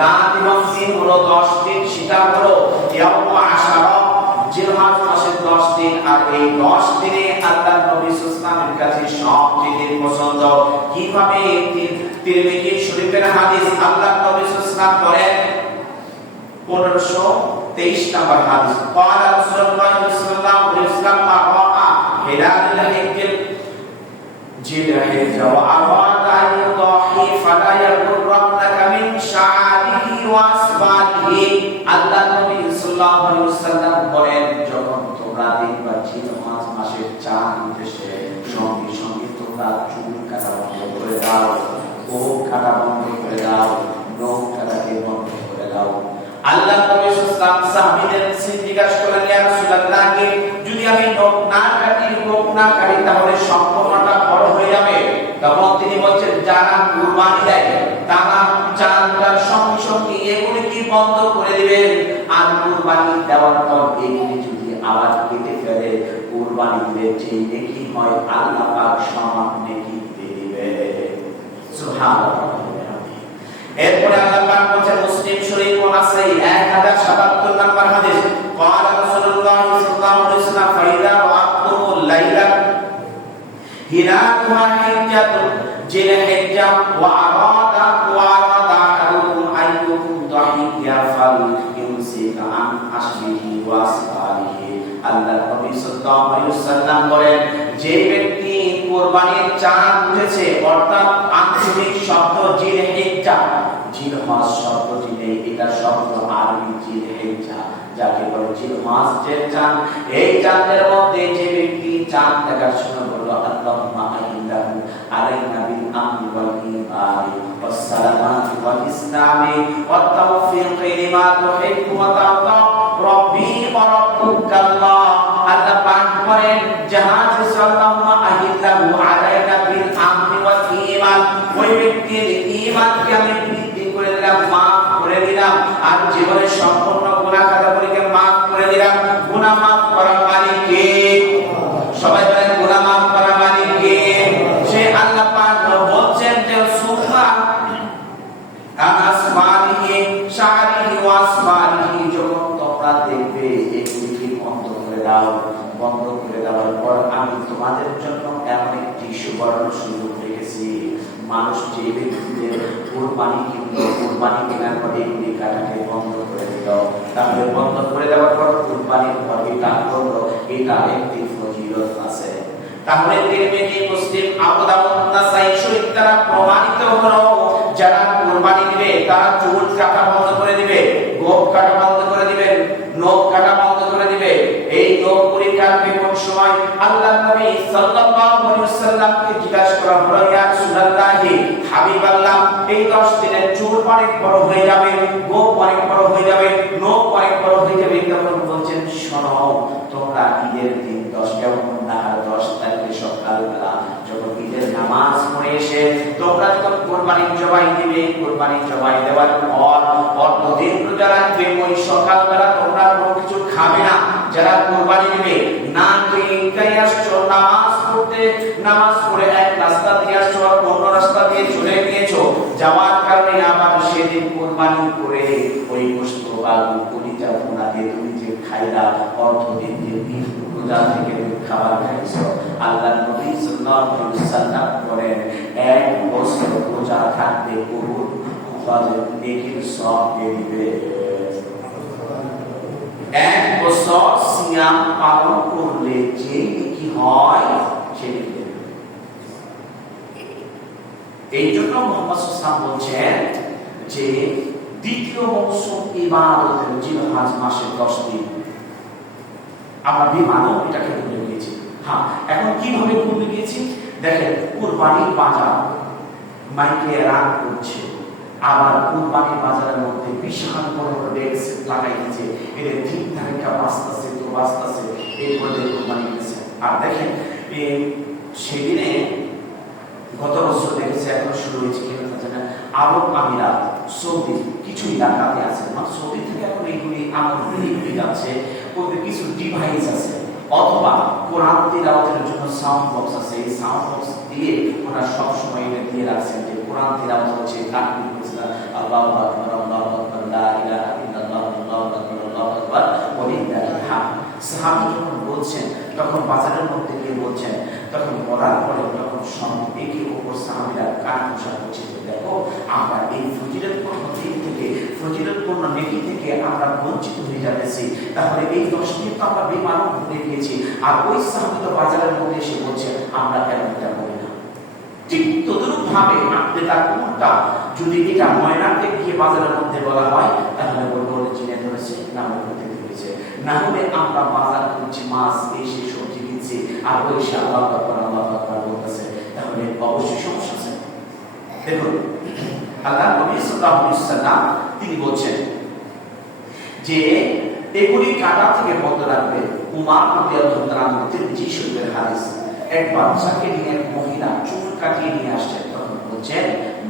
রাত এবং দিন হলো 10 দিন। সেটা হলো ইয়াউম আশারা, জিলহজ মাসের 10 দিন। আর এই 10 দিনে আল্লাহ নবী সাল্লাল্লাহু আলাইহি ওয়াসাল্লামের কাছে সবচেয়ে পছন্দ। কিভাবে? তিরমিজি শরীফের হাদিস, আল্লাহ নবী সাল্লাল্লাহু আলাইহি ওয়াসাল্লাম বলেন 1523 নম্বর হাদিস, ক্বালা রাসূলুল্লাহ সাল্লাল্লাহু আলাইহি ওয়াসাল্লাম মা'আ হিলাল হিজ্জা জিলহিজ্জা ওয়া আরাদা আন ইউদাহি ফালা ইয়াগুররান্নাকা মিন শাআরিহি ওয়া আসবারিহি। আল্লাহ নবী সাল্লাল্লাহু আলাইহি ওয়াসাল্লাম বলেন যখন তোমরা দেখবা জিলহজ মাসের চাঁদ উঠেছে, সঙ্গে সঙ্গে তোমরা চুল কাটা বন্ধ করে দাও, গোঁফ কাটা বন্ধ করে দাও, নখ কাটাকে বন্ধ করে দাও। আল্লাহ নবী সাল্লাল্লাহু আলাইহি ওয়াসাল্লাম সাহাবীদের জিজ্ঞাসা করলেন, ইয়া রাসূলুল্লাহ, যদি আমি নখ না কাটি, গোঁফ না কাটি তাহলে সম্পূর্ণটা বড় হয়ে যাবে? তখন তিনি বলছেন যারা কুরবানি দেয় তারা চাঁদটার সঙ্গে সঙ্গে এগুলি কি বন্ধ করে দিবেন, আর কুরবানি দেওয়ার পর এগুলি যদি আবার কেটে ফেলে কুরবানি দিলে যে নেকি হয় আল্লাহ পাক সমান নেকি দিয়ে দিবে। সুবহানাল্লাহ। এরপরে আল্লাহ পাক বলেন মুসলিম শরীফ ও নাসাই 1077 নম্বর হাদিস, ক্বালা রাসূলুল্লাহ সাল্লাল্লাহু আলাইহি ওয়াসাল্লাম ফাইদা ওয়াক্তুল লাইলা হিলাতুহা হিজ্জাতুন জিলহিজ্জা ওয়া আরাদা আহাদুকুম আইয়ুকুম দাহিয়া ফাল ইউমসিক আন আশবিহি ওয়া আসফারিহি। আল্লাহ নবী সাল্লাল্লাহু আলাইহি ওয়াসাল্লাম বলেন যে ব্যক্তি কুরবানির চাঁদ উঠেছে, অর্থাৎ আঞ্চলিক শব্দ জিলহিজ্জা, জিলহজ শব্দটি নেই, এটা শব্দ আরবি জিলহিজ্জা, যাকে বলে জিলহজের চাঁদ। এই চাঁদের মধ্যে যে ব্যক্তি চাঁদ দেখার সময় বলল আল্লাহুম্মা আইন্দাহু আলাইনা বিল আমনি ওয়াল ঈমানি ওয়াস সালামাতি ওয়াল ইসলামি ওয়াত তাওফীকি লিমা তুহিব্বু ওয়া তারদা রব্বি ওয়া রাব্বুকাল্লাহ। আল্লাহ পাক বলেন জাহাজ সাল্লাল্লাহু আইন্দাহু আলাইনা বিল আমনি ওয়াল ঈমান, ওই ব্যক্তির ঈমানকে আমি বৃদ্ধি করে দিলাম, মাফ করে দিলাম, আর জীবনের সম্পূর্ণ গুনাহ খাতাগুলিকে মাফ করে দিলাম। গুনাহ মাফ করার মানে কে? সবাই বলেন গুনাহ মাফ করার মানে কে? সে আল্লাহ পাক বলছেন যে সুফা আসমানিহি শাআরিহি ওয়া আসমানিহি, যখন তোমরা দেখবে এগুলিকে বন্ধ করে দাও, বন্ধ করে দেওয়ার পর আমি তোমাদের জন্য এমন একটি সুবর্ণ সুযোগ রেখেছি। মানুষ যে ব্যক্তিদের কুরবানি কিনলো, কুরবানি কেনার পরে এগুলি কাটাকে বন্ধ করে দিল, তাহলে বন্ধ করে দেওয়ার পর কুরবানির পর এটা করলো, এটা একটি ফজিলত আছে। তাহলে তিরমিজি, মুসলিম, আবু দাউদ, নাসাই শরীফ দ্বারা প্রমাণিত হলো যারা কুরবানি দিবে তারা চুল কাটা বন্ধ করে দিবে, গোঁফ কাটা বন্ধ করে দিবে, নখ কাটা বন্ধ করে দিবে। এই নখগুলি কাটবে কোন সময়? আল্লাহ নবী সাল্লাল্লাহু আলাইহি ওয়াসাল্লামকে জিজ্ঞাসা করা হলো, ইয়া রাসূলুল্লাহ, হাবিবাল্লাহ, এই 10 দিনের চুল অনেক বড় হয়ে যাবে, গোঁফ অনেক বড় হয়ে যাবে, নখ অনেক বড় হয়ে যাবে, তখন বলছেন শোনো, তোমরা ঈদের দিন 10 তারিখে সকালবেলা যখন ঈদের নামাজ পড়ে এসে তোমরা যখন কুরবানি জবাই দিবে, কুরবানি জবাই দেওয়ার পর অর্ধদিন রোজা রাখবে, ওই সকালবেলা তোমরা কোনো কিছু খাবে না। যারা কুরবানি দিবে না খেয়ে আসছো নামাজ পড়তে, নামাজ পড়ে এক রাস্তা দিয়ে আসছো আর অন্য রাস্তা দিয়ে চলে গিয়েছো, যাওয়ার কারণে আবার সেদিন কুরবানি করে ওই গোশত বা কলিজা ভুনা দিয়ে তুমি যে খাইলা অর্ধদিন দিয়ে রোজা থেকে খাবার খাইছো, আল্লাহ নবী সাল্লাল্লাহু আলাইহি ওয়াসাল্লাম বলেন 1 বছর রোজা থাকতে কবুল ফাজর নেকির সওয়াব পেয়ে দিবে। 1 বছর সিয়াম পালন করলে যে নেকি হয় সেটি দেবে। এই জন্য মুহাম্মদ সাল্লাল্লাহু আলাইহি ওয়াসাল্লাম বলছেন যে দ্বিতীয় মৌসুম ইবাদতের জিলহজ মাসের 10 দিন আমরা বিমানও এটাকে ভুলে গিয়েছি। হ্যাঁ, এখন কিভাবে ভুলে গিয়েছি দেখেন, কুরবানির বাজার মাইকে রান করছে, আবার কুরবানির বাজারের মধ্যে বিশাল বড় বড় ডেস্ক লাগাই দিয়েছে, এদের ঠিক তারিখা বাঁচতেছে তো বাঁচতেছে, এরপরে কুরবানি দিয়েছে। আর দেখেন সেদিনে গত বছর দেখেছি, এখন শুরু হয়েছে কি আরব আমিরাত, সৌদি কিছু এলাকাতে আছে, সৌদি থেকে এখন এইগুলি আমলি যাচ্ছে, ওদের কিছু ডিভাইস আছে, অথবা কোরআন তিলাওয়াতের জন্য সাউন্ড বক্স আছে, এই সাউন্ড বক্স দিয়ে ওরা সব সময় এটা দিয়ে রাখছেন যে কোরআন তিলাওয়াত হচ্ছে, তাকবীর হচ্ছে, আল্লাহু আকবার আল্লাহু আকবার লা ইলাহা ইল্লাল্লাহ আল্লাহু আকবার আল্লাহু আকবার ওয়া লিল্লাহিল হামদ। সাহাবী যখন বলছেন তখন বাজারের মধ্যে গিয়ে বলছেন, তখন বলার পরে তখন সব একে ওপর সাহাবীরা কান ঘোষা করছে, দেখো আমরা এই ফজিলতপূর্ণ দিক থেকে, ফজিলতপূর্ণ নেকি থেকে আমরা বঞ্চিত হয়ে যাচ্ছি, তাহলে এই 10 দিন তো আমরা বেমালুম ভুলে গিয়েছি। আর ওই সাহাবী তো বাজারের মধ্যে এসে বলছে আমরা কেন এটা করি না। ঠিক তদরূপ ভাবে আপনি তার উল্টা যদি এটা ময়নাকে গিয়ে বাজারের মধ্যে বলা হয়, তাহলে বলবো চিনে ধরেছে না করতে দিয়েছে, না হলে আমরা বাজার করছি, মাছ এসে সবজি কিনছি আর ওই সে আল্লাহু আকবার বলতেছে, তাহলে অবশ্যই সমস্যা আছে। দেখুন আল্লাহ নবী সাল্লাল্লাহু আলাইহি ওয়াসাল্লাম তিনি বলছেন যে এগুলি কাটা থেকে বন্ধ রাখবে। উমার রাদিয়াল্লাহু তাআলা তিরমিজি শরীফের হাদিস, এক বাচ্চাকে নিয়ে এক মহিলা চুল কাটিয়ে নিয়ে আসছেন, তখন বলছেন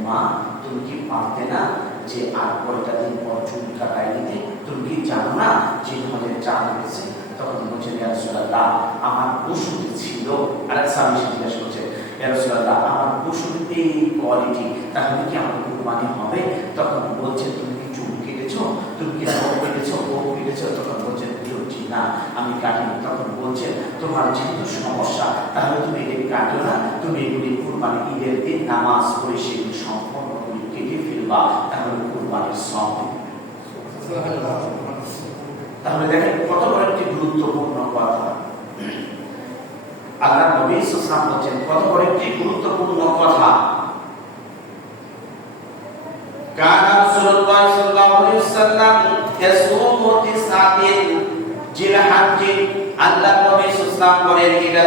মা তুমি কি পারতে না যে আর কয়টা দিন পর চুল কাটাই দিতে, তুমি কি জানো না যে তোমাদের চাঁদ হয়েছে? তখন বলছেন ইয়া রাসূলুল্লাহ আমার ওষুধ ছিল। আরেক সাহাবী জিজ্ঞাসা করছে ইয়া রাসূলুল্লাহ আমার ওষুধের এই কোয়ালিটি, তাহলে কি আমার কুরবানি হবে? তখন বলছে তুমি কি চুল কেটেছো, তুমি কি নখ কেটেছো, গোপ কেটেছো? তখন বলছেন জি না আমি কাটিনি। তখন বলছেন তোমার যেহেতু সমস্যা, তাহলে তুমি এগুলি কাটো না, তুমি এগুলি কুরবানি ঈদের দিন নামাজ পড়ে সেগুলি সম্পূর্ণ করে কেটে ফেলবা, তাহলে কুরবানির সওয়াব। তাহলে দেখেন কত বড় একটি গুরুত্বপূর্ণ কথা আল্লাহ নবী সাল্লাল্লাহু আলাইহি ওয়াসাল্লাম বলেন, কত বড় একটি গুরুত্বপূর্ণ কথা। কানা রাসূলুল্লাহ সাল্লাল্লাহু আলাইহি ওয়াসাল্লাম ইয়াসুমু তিসআতিন জিলহজ্জে, আল্লাহ নবী সাল্লাল্লাহু আলাইহি ওয়াসাল্লাম বলেন, এটা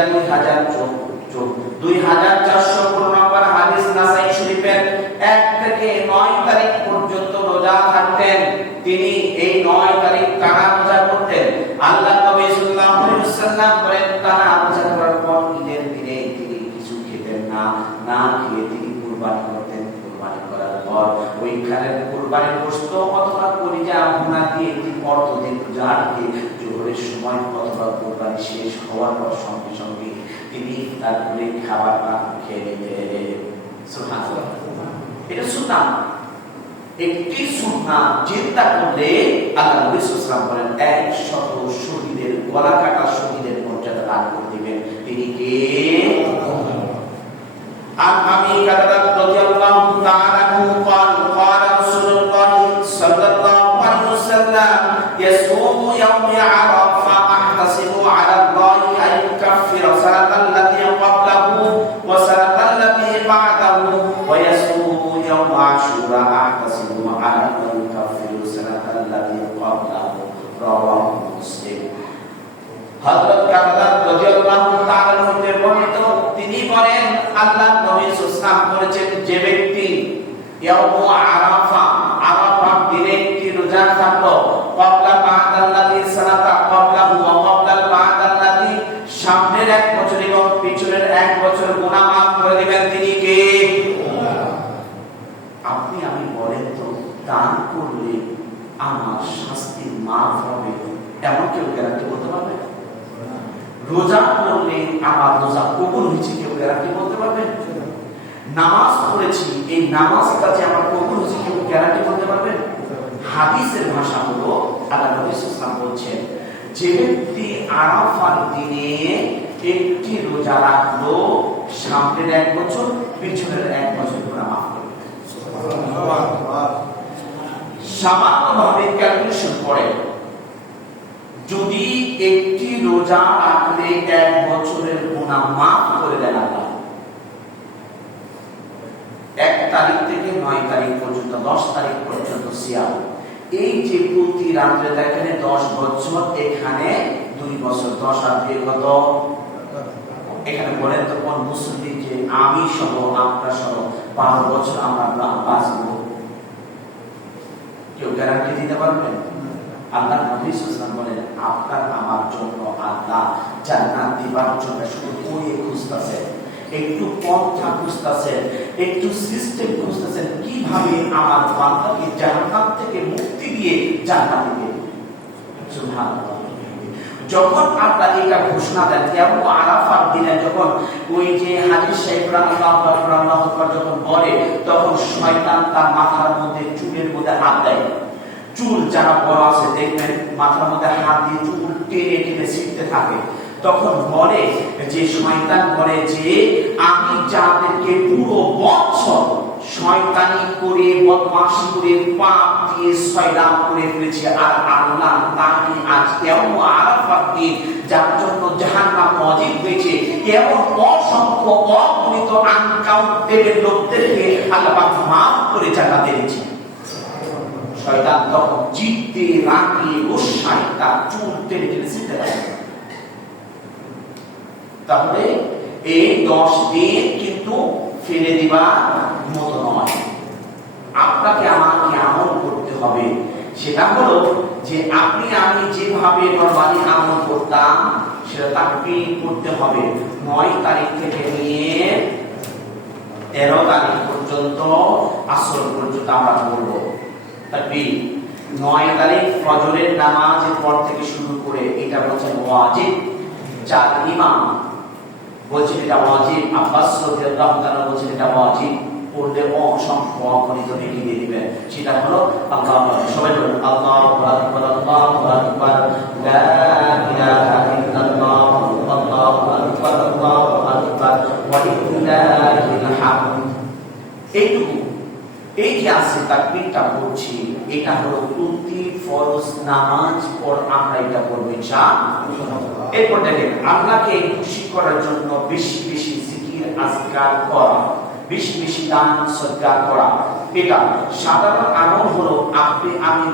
2400 নম্বর হাদিস নাসাই শরীফের 1 থেকে 9 তারিখ পর্যন্ত রোজা থাকতেন। তিনি এই 9 তারিখ টানা রোজা করতেন। আল্লাহ নবী সাল্লাল্লাহু আলাইহি ওয়াসাল্লাম বলেন টানা রোজা করার পর ঈদের দিনে তিনি কিছু খেতেন না, না খেয়ে তিনি কুরবানি করতেন। কুরবানি করার পর ওইখানে কুরবানির গোশত অথবা কলিজা ভুনা দিয়ে তিনি অর্ধদিন রোজা রেখে জোহরের সময় অথবা কুরবানি শেষ হওয়ার পর সঙ্গে সঙ্গে তিনি তার খাবারটা খেয়ে নিতেন। সুবহানাল্লাহ, এটা সুন্নাহ। একটি সুন্নাহ চিন্তা করলে আল্লাহ নবী সাল্লাল্লাহু আলাইহি ওয়াসাল্লাম বলেন 100 শহীদের গলা কাটা শহীদের মর্যাদা দান করে দিবেন। তিনি কে? আমি কাতাদা রাদিয়াল্লাহু তাআলা قال قال رسول الله صلى الله عليه وسلم يصوم يوم عرفة أحتسب على الله أن يكفر سنة التي قبله وسنة التي بعده ويصوم يوم عاشوراء أحتسب على الله أن يكفر سنة التي قبله رواه مسلم। হযরত কাতাদা রাদিয়াল্লাহু তাআলা হতে বর্ণিত, তিনি বলেন আল্লাহ নবী সাল্লাল্লাহু আলাইহি ওয়াসাল্লাম বলেছেন, যে ব্যক্তি ইয়াউম আরাফা, আরাফার দিনে কি রোজা থাকলো, ক্বাবলা বা'দাল্লাযী সানাতা ক্বাবলাহু ওয়া ক্বাবলাল বা'দাল্লাযী, সামনের 1 বছর এবং পিছনের 1 বছর গুনাহ মাফ করে দিবেন। তিনি কে? আপনি আমি বলেন তো দান করলে আমার শাস্তি মাফ হবে এমন কেউ গ্যারান্টি বলতে পারবে? রোজা করলে আমার রোজা কবুল হয়েছে কেউ গ্যারান্টি বলতে পারবেন? নামাজ পড়েছি, এই নামাজটা যে আমার কবুল হয়েছে কেউ গ্যারান্টি বলতে পারবেন? হাদিসের ভাষা হলো আল্লাহ নবী সাল্লাল্লাহু আলাইহি ওয়াসাল্লাম বলছেন, যে ব্যক্তি আরাফার দিনে একটি রোজা রাখলো, সামনের 1 বছর পিছনের 1 বছর গুনাহ মাফ করবে। সুবহানাল্লাহ। সামান্যভাবে ক্যালকুলেশন করে যদি একটি রোজা রাখলে 1 বছরের গুনাহ মাফ করে দেন আল্লাহ, 1 তারিখ থেকে 9 তারিখ পর্যন্ত 10 তারিখ পর্যন্ত সিয়াম, এই যে প্রতি রাতে দেখেন 10 বছর, এখানে 2 বছর, 10 আর 2 কত? এখানে বলেন তো কোন মুসলিম যে আমি সহ আপনারা সহ 12 বছর আমরা বাঁচব? কেউ গ্যারান্টি দিতে পারবেন? আল্লাহ নবী সাল্লাল্লাহু আলাইহি বলেন, আপনার আমার জন্য আল্লাহ জান্নাত দিবার জন্য শুধু ওই খুঁজতেছেন, একটু পন্থা খুঁজতেছেন, একটু সিস্টেম খুঁজতেছেন, কিভাবে আমার বান্দাকে জাহান্নাম থেকে মুক্তি দিয়ে জান্নাতে দিবে। সুবহানাল্লাহ। যখন আপনার এটা ঘোষণা দেন, এবং আরাফার দিনে যখন ওই যে হাজির সাহেবরা আল্লাহু আকবার যখন বলে, তখন শয়তান তার মাথার মধ্যে চুলের মধ্যে হাত দেয়। চুল যারা বড় আছে দেখবেন মাথার মধ্যে হাত দিয়ে চুল টেনে টেনে ছিঁড়তে থাকে। তখন বলে যে শয়তান বলে যে আমি যাদেরকে পুরো বছর শয়তানি করে বদমাশি করে পাপ দিয়ে সয়লাভ করে ফেলেছি, আর আল্লাহ তাকে আজ এমন আরাফাত দিন যার জন্য জাহান্নাম ওয়াজিব হয়েছে, এমন অসংখ্য অগণিত আনকাউন্টেবল লোকদেরকে আল্লাহ পাক মাফ করে জান্নাতে দিয়েছে। শয়তান তখন জিততে রাগিয়ে গোসায় তার চুল টেনে টেনে ছিঁড়তে থাকে। তাহলে এই 10 দিন কিন্তু ফেলে দিবার মতো নয়। আপনাকে আমাকে আমল করতে হবে। সেটা হলো যে আপনি আমি যেভাবে নরমালি আমল করতাম সেটা তাকবীর করতে হবে। 9 তারিখ থেকে নিয়ে 13 তারিখ পর্যন্ত আসর পর্যন্ত আমরা করব তাকবীর। 9 তারিখ ফজরের নামাজের পর থেকে শুরু করে এটা বলছেন ওয়াজিব। 4 ইমাম বলছেন এটা ওয়াজিব, আব্বাস রাদিয়াল্লাহু তাআলা বলছেন এটা ওয়াজিব, পড়লে অসংখ্য অগণিত নেকি দিয়ে দিবেন। সেটা হলো আল্লাহু আকবার। সবাই বলুন আল্লাহু আকবার, আল্লাহু আকবার, লা ইলাহা ইল্লাল্লাহ, আল্লাহু আকবার, আল্লাহু আকবার, ওয়া লিল্লাহিল হামদ। এইটুকু এই যে আছে তাকবীরটা পড়ছি, এটা হলো প্রতি ফরজ নামাজ পর আমরা এটা পড়ব ইনশাআল্লাহ। এরপর দেখেন আল্লাহকে খুশি করার জন্য বেশি বেশি জিকির আজকার করা, বেশি বেশি দান সদকা করা। এটা সাধারণ আমল হলো আপনি আমি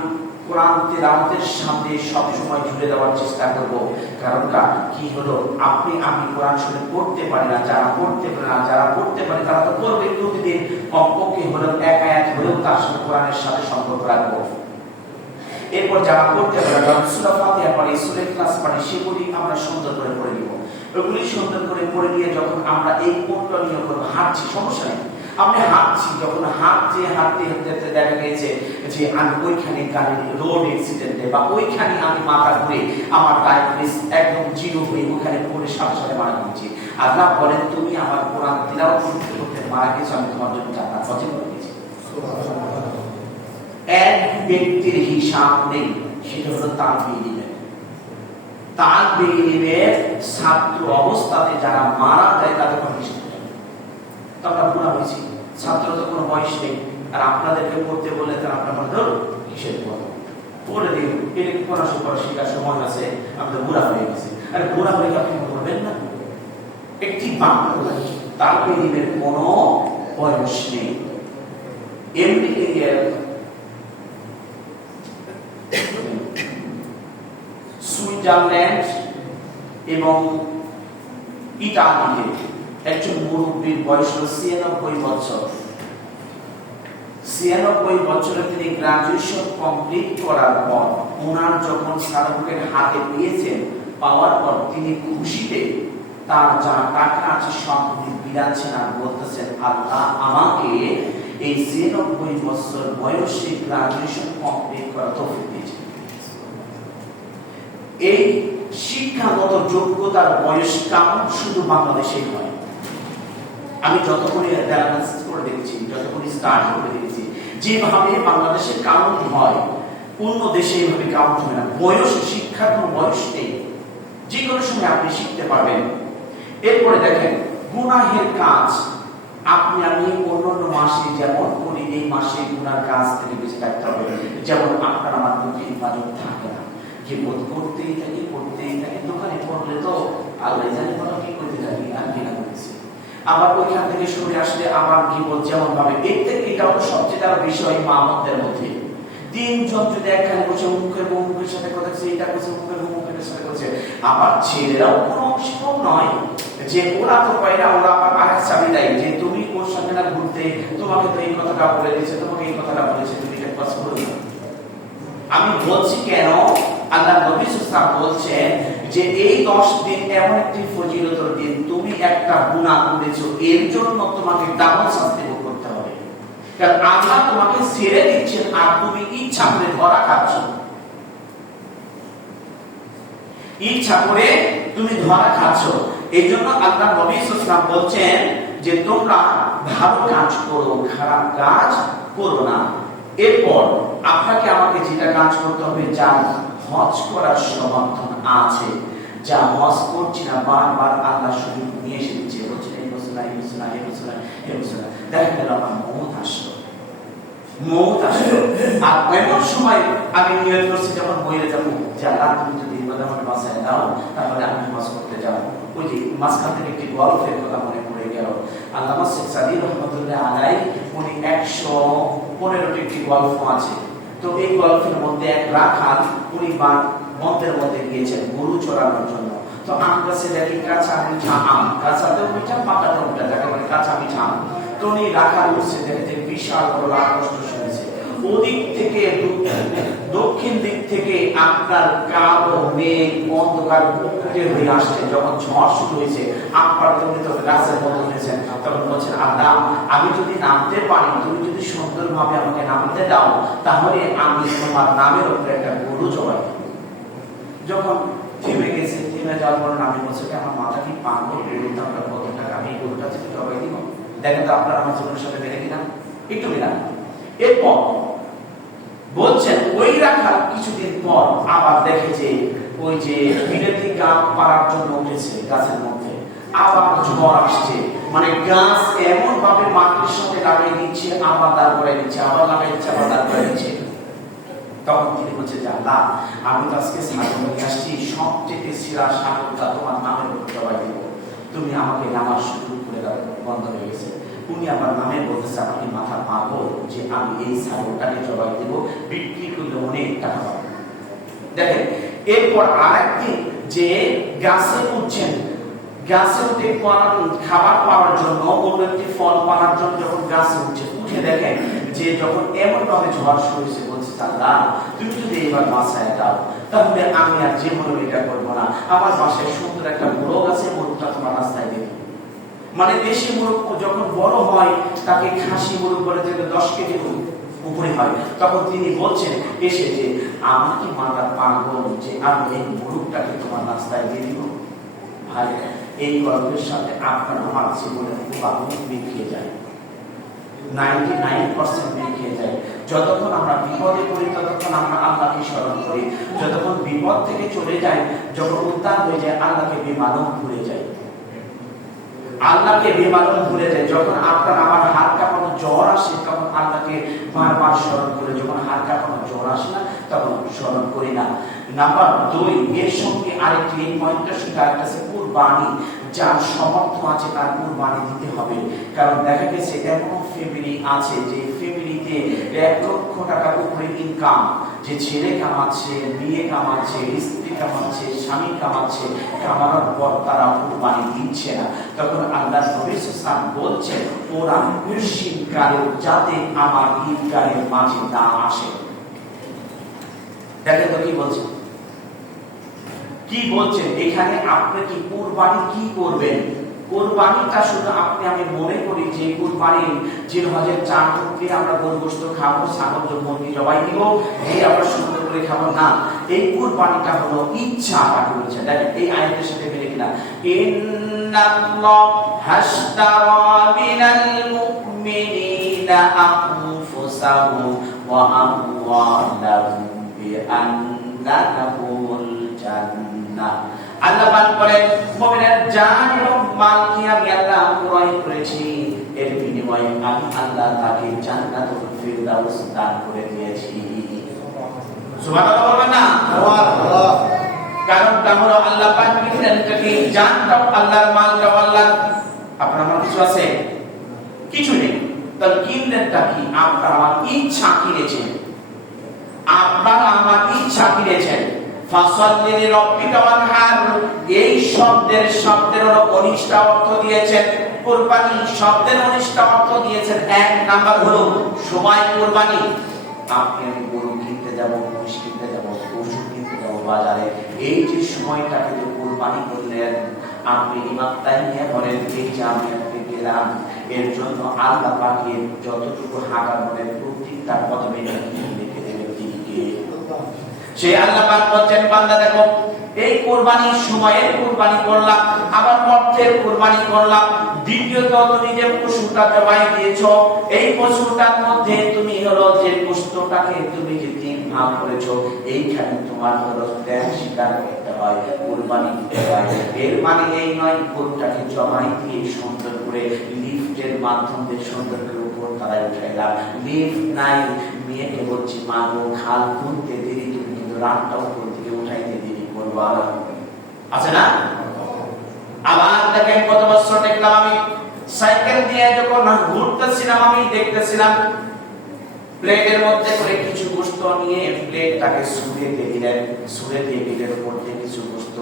কোরআন তেলাওয়াতের সামনে সব সময় ঝুলে দেওয়ার চেষ্টা করব। কারণটা কি হলো, আপনি আমি কোরআন শরীফ পড়তে পারি না, যারা পড়তে পারে না, যারা পড়তে পারে তারা তো পড়বে প্রতিদিন কমপক্ষে হলেও এক আয়াত হলেও তার সাথে কোরআনের সাথে সম্পর্ক রাখবো। এরপর যারা পড়তে পারে সূরা ফাতিহা পড়ে, সূরা ইখলাস পড়ে, সেগুলি আমরা সুন্দর করে পড়ে নিব। ওগুলি সুন্দর করে পড়ে নিয়ে যখন আমরা এই কন্ট্রোলিং করব, হাঁটছি সমস্যা নেই, আমি হাঁটছি, যখন হাঁটতে হাঁটতে হাঁটতে দেখা গেছে যে আমি ওইখানে গাড়ির রোড অ্যাক্সিডেন্টে বা ওইখানে আমি মাথা ঘুরে আমার ডায়াবেটিস একদম জিরো হয়ে ওখানে পড়ে সাথে সাথে মারা গেছি। আল্লাহ বলেন তুমি আমার কোরআন তিলাওয়াত করতে করতে মারা গেছো, আমি তোমার জন্য জান্নাত ওয়াজিব করে দিয়েছি। এক ব্যক্তির হিসাব নেই, সেটা হলো তালবীর ইলম। তালবীর ইলমের ছাত্র অবস্থাতে যারা মারা যায় তাদের কোনো হিসাব নেই। তো আমরা বুড়া হয়েছি, ছাত্র তো কোনো বয়স নেই, আর আপনাদেরকে পড়তে বললে তারা আপনার মধ্যে হিসেব করবো পড়ে দিন, এটা পড়াশোনা করার শেখার সময় আছে, আপনি বুড়া হয়ে গেছে। আর বুড়া হয়ে আপনি করবেন না, একটি বাংলা তালবীর ইলমের কোনো বয়স নেই। এমনি সুইজারল্যান্ড এবং ইতালিতে একজন মুরব্বীর বয়স হল 96 বছর। 96 বছরে তিনি গ্রাজুয়েশন কমপ্লিট করার পর ওনার যখন সার্টিফিকেট হাতে পেয়েছেন, পাওয়ার পর তিনি খুশিতে তার যা টাকা আছে সব বিলাচ্ছেন আর বলতেছেন আল্লাহ আমাকে এই 96 বছর বয়সে গ্রাজুয়েশন কমপ্লিট করার তৌফিক দিয়েছেন। এই শিক্ষাগত যোগ্যতার বয়স কাউন্ট শুধু বাংলাদেশেই হয়। আমি যতক্ষণ অ্যানালাইসিস করে দেখেছি, যতক্ষণ স্টার্ট করে দেখেছি, যেভাবে বাংলাদেশে কাউন্ট হয় অন্য দেশে এইভাবে কাউন্ট হয় না। বয়স, শিক্ষার কোনো বয়স নেই, যে কোনো সময় আপনি শিখতে পারবেন। এরপরে দেখেন গুনাহের কাজ, আপনি আমি অন্যান্য মাসে যেমন করি এই মাসে গুনার কাজ থেকে বেঁচে থাকতে হবে। যেমন আপনার আমার মুখে হেফাজত থাকে না, যে বোধ করতেই থাকি করতেই থাকি, দোকানে পড়লে তো আল্লাহ জানে বলো কি করতে থাকি আর কিনা করতেছি, আবার ওইখান থেকে সরে আসলে আবার গীবত যেমন ভাবে। এর থেকে এটা হলো সবচেয়ে বড় বিষয় মামুদের মধ্যে। তিনজন যদি একখানে বসে মুখের মুখের সাথে কথা বলছে, এটা করছে মুখের মুখের সাথে করছে, আবার ছেলেরাও কোনো অংশীদার নয় যে ওরা তো কয়রা, ওরা আবার আরেক চাবি দেয় যে তুমি ওর সঙ্গে না ঘুরতে, তোমাকে তো এই কথাটা বলে দিয়েছে, তোমাকে এই কথাটা বলেছে, তুমি এটা পাস করে দাও। আমি বলছি কেন, আল্লাহ নবী সাল্লাল্লাহু বলছেন যে এই 10 দিন এমন একটি ফজিলতের দিন, তুমি একটা গুনাহ করেছো, এর জন্য তোমাকে ডাবল শাস্তি ভোগ করতে হবে। কারণ আল্লাহ তোমাকে ছেড়ে দিচ্ছেন আর তুমি ইচ্ছা করে ধরা খাচ্ছ, ইচ্ছা করে তুমি ধরা খাচ্ছ। এই জন্য আল্লাহ নবী সাল্লাল্লাহু বলছেন যে তোমরা ভালো কাজ করো, খারাপ কাজ করো না। এরপর আপনাকে আমাকে যেটা কাজ করতে হবে, যা হজ করার সমর্থন আছে, যা হজ করছি না, বারবার আল্লাহ শুধু নিয়ে এসে দিচ্ছে, বলছেন এই বছর এই বছর এই বছর এই বছর, দেখা গেল আমার মৌত আসলো, মৌত আসলো। আর এমন সময় আমি নিয়ত করছি যখন মরে যাবো, যে আল্লাহ তুমি যদি এবার আমার বাসায় দাও তাহলে আমি হজ করতে যাবো। ওই যে মাঝখান থেকে একটি গল্পের কথা মনে পড়ে গেল। আল্লামা শেখ সাদী রহমতুল্লাহ আলাই, উনি 115টি একটি গল্প আছে। তো এই গল্পের মধ্যে এক রাখাল, উনি বনের মধ্যে গিয়েছেন গরু চড়ানোর জন্য। তো আম গাছে দেখি কাঁচা মিঠা আম, কাঁচাতেও মিঠা পাকাতেও মিঠা, যাকে বলে কাঁচা মিঠা আম। তো উনি রাখাল উঠছে, দেখতে বিশাল বড় লাল কষ্ট শুনেছে। ওদিক থেকে দক্ষিণ দিক থেকে আপনার কালো মেঘ অন্ধকার উঠে হয়ে আসছে। যখন ঝড় শুরু হয়েছে, আপনার গাছের মতো হয়েছেন, তখন বলছেন আল্লাহ আমি যদি নামতে পারি, তুমি যদি সুন্দরভাবে আমাকে নামতে দাও, তাহলে আমি তোমার নামের উপরে একটা গরু জবাই। যখন থেমে গেছে, থেমে যাওয়ার পর নামে বলছে আমার মাথা কি পাগল, গরুর দামটা কত টাকা, আমি গরুটা থেকে জবাই দিব। দেখেন তো আপনার আমার জীবনের সাথে বেড়ে কিনা, একটু মিলা। এরপর বলছেন ওই রাখাল কিছুদিন পর আবার দেখেছে ওই যে বিলেতি গাছ পাড়ার জন্য উঠেছে গাছের মধ্যে, আবার ঝড় আসছে, মানে গাছ এমন ভাবে মাটির সাথে লাগিয়ে দিচ্ছে, আবার দাঁড় করে দিচ্ছে, আবার লাগিয়ে দিচ্ছে, আবার দাঁড় করে দিচ্ছে। তখন তিনি বলছে যে আল্লাহ আমি তো আজকে ছাগল নিয়ে আসছি, সবচেয়ে সেরা ছাগলটা তোমার নামের উপর জবাই দিব, তুমি আমাকে নামার সুযোগ করে দাও। বন্ধ হয়ে গেছে। উনি আমার নামে বলতেছে আমাকে মাথা পাগল যে আমি এই ছাগলটাকে জবাই দেব, বিক্রি করলে অনেক টাকা পাবো। দেখেন এরপর আরেকদিন যে গাছে উঠছেন, গাছে উঠে খাবার পাওয়ার জন্য, অন্য একটি ফল পাওয়ার জন্য যখন গাছে উঠছে, উঠে দেখেন যে যখন এমন ভাবে ঝড় শুরু হয়েছে, বলছে আল্লাহ তুমি যদি এবার বাসায় দাও তাহলে আমি আর জীবনে এটা করবো না, আমার বাসায় সুন্দর একটা মোরগ আছে, মোরগটা তোমার রাস্তায় দেবে। মানে দেশি মোরগ যখন বড় হয় তাকে খাসি মোরগ বলে, যেটা 10 কেজি উপরে হয়। তখন তিনি বলছেন এসে যে আমার কি মাথা পাগল যে আমি এই মোরগটাকে তোমার রাস্তায় দিয়ে দিব। ভাই এই গল্পের সাথে আপনার আমার জীবনে খুব মিল খেয়ে যায়, 99% মিল খেয়ে যায়। যতক্ষণ আমরা বিপদে পড়ি ততক্ষণ আমরা আল্লাহকে স্মরণ করি, যতক্ষণ বিপদ থেকে চলে যায়, যখন উদ্ধার হয়ে যায় আল্লাহকে বেমালুম ভুলে যায়, আল্লাহকে বেমালুম ভুলে যায়। যখন আপনার আমার হাত কাঁপানো জ্বর আসে তখন আল্লাহকে বারবার স্মরণ করে, যখন হাত কাঁপানো জ্বর আসে না তখন স্মরণ করি না। নাম্বার 2, এর সঙ্গে আরেকটি, এই পয়েন্টটা শুধু আরেকটা আছে, কুরবানি। যার সমর্থ আছে তার কুরবানি দিতে হবে। কারণ দেখা গেছে এমন ফ্যামিলি আছে যে ফ্যামিলিতে 1 লক্ষ টাকার উপরে ইনকাম, যে ছেলে কামাচ্ছে, মেয়ে কামাচ্ছে, স্ত্রী কামাচ্ছে, স্বামী কামাচ্ছে, কামানোর পর তারা কুরবানি দিচ্ছে না। তখন আল্লাহ নবী সাল্লাল্লাহু বলছেন ওরা মুশরিক কারে, যাতে আমার ঈদগাহের মাঝে না আসে। দেখেন তো কি বলছে, কি বলছেন এখানে, আপনি কি কুরবানি কি করবেন? কুরবানিটা শুধু আপনি আমি মনে করি যে কুরবানি জিলহজের 4 তারিখে আমরা গরু গোশত খাবো, ছাগল মুরগি জবাই দিব, এই আমরা সুন্দর করে খাবো না। এই কুরবানিটা হলো ইচ্ছা। পাঠক বলছেন দেখেন এই আয়াতের সাথে মিলে কিনা, ইন্নাল্লাহ হাশতারা মিনাল মুমিনিনা আনফুসাহুম ওয়া আমওয়ালাহুম বিআন্না লাহুমুল জান্নাহ। আল্লাহ পাক বলেন মুমিনের জান এবং মালকে আমি আল্লাহ ক্রয় করেছি, এর বিনিময়ে আমি আল্লাহ তাকে জান্নাতুল ফিরদাউস দান করে দিয়েছি। সুবহানাল্লাহ বলবেন না? সুবহানাল্লাহ। কারণটা হলো আল্লাহ পাক লিখলেন যে জানটাও আল্লাহর, মালটাও আল্লাহর। আপনার আমার কিছু আছে? কিছু নেই। তাহলে কিনলেনটা কি? আপনার আমার ইচ্ছা কিনেছেন, আপনার আমার ইচ্ছা কিনেছেন। ফাসাল্লি লিরাব্বিকা ওয়ানহার, এই শব্দের অনিষ্ঠ অর্থ দিয়েছেন। কুরবানি শব্দের অনিষ্ঠ অর্থ দিয়েছেন। 1 নাম্বার হলো সময় কুরবানি। আপনি আমি গরু কিনতে যাব, মহিষ কিনতে যাব, পশু কিনতে যাব বাজারে, এই যে সময়টাকে যে কুরবানি করলেন, আপনি ইমাম তাইমিয়া বলেন এই যে আমি আজকে গেলাম, এর জন্য আল্লাহ পাকের যতটুকু হাঁটার মনে প্রত্যেকটা কদমে লিখে দেবেন তিনি কে? সেই আল্লাহ পাক বলেন বান্দা দেখো এই কুরবানির সময়ে কুরবানি করলাম, আবার অর্থের কুরবানি করলাম, দ্বিতীয়ত তুমি যে পশুটা জবাই দিয়েছো, এই পশুটার মধ্যে তুমি হলো যে গোশতটাকে তুমি যে তিন ভাগ করেছো, এইখানে তোমার হলো ত্যাগ স্বীকার করতে হয়, কুরবানি দিতে হয়। এর মানে এই নয় গরুটাকে জবাই দিয়ে সুন্দর করে লিফটের মাধ্যমে সুন্দর করে উপর তারাই উঠাইলাম, লিফট নাই, মেয়েকে বলছি মা গো খাল খুলতে দেরি, তুমি কিন্তু রাতটা উপর দিকে উঠাইতে দেরি করবা, আছে না? আবার দেখেন কত বছর দেখলাম আমি সাইকেল দিয়ে যখন ঘুরতেছিলাম, আমি দেখতেছিলাম প্লেটের মধ্যে করে কিছু গোশত নিয়ে প্লেটটাকে ছুঁড়ে দিয়ে দিলেন, ছুঁড়ে দিয়ে দিলেন উপর দিয়ে কিছু গোশত,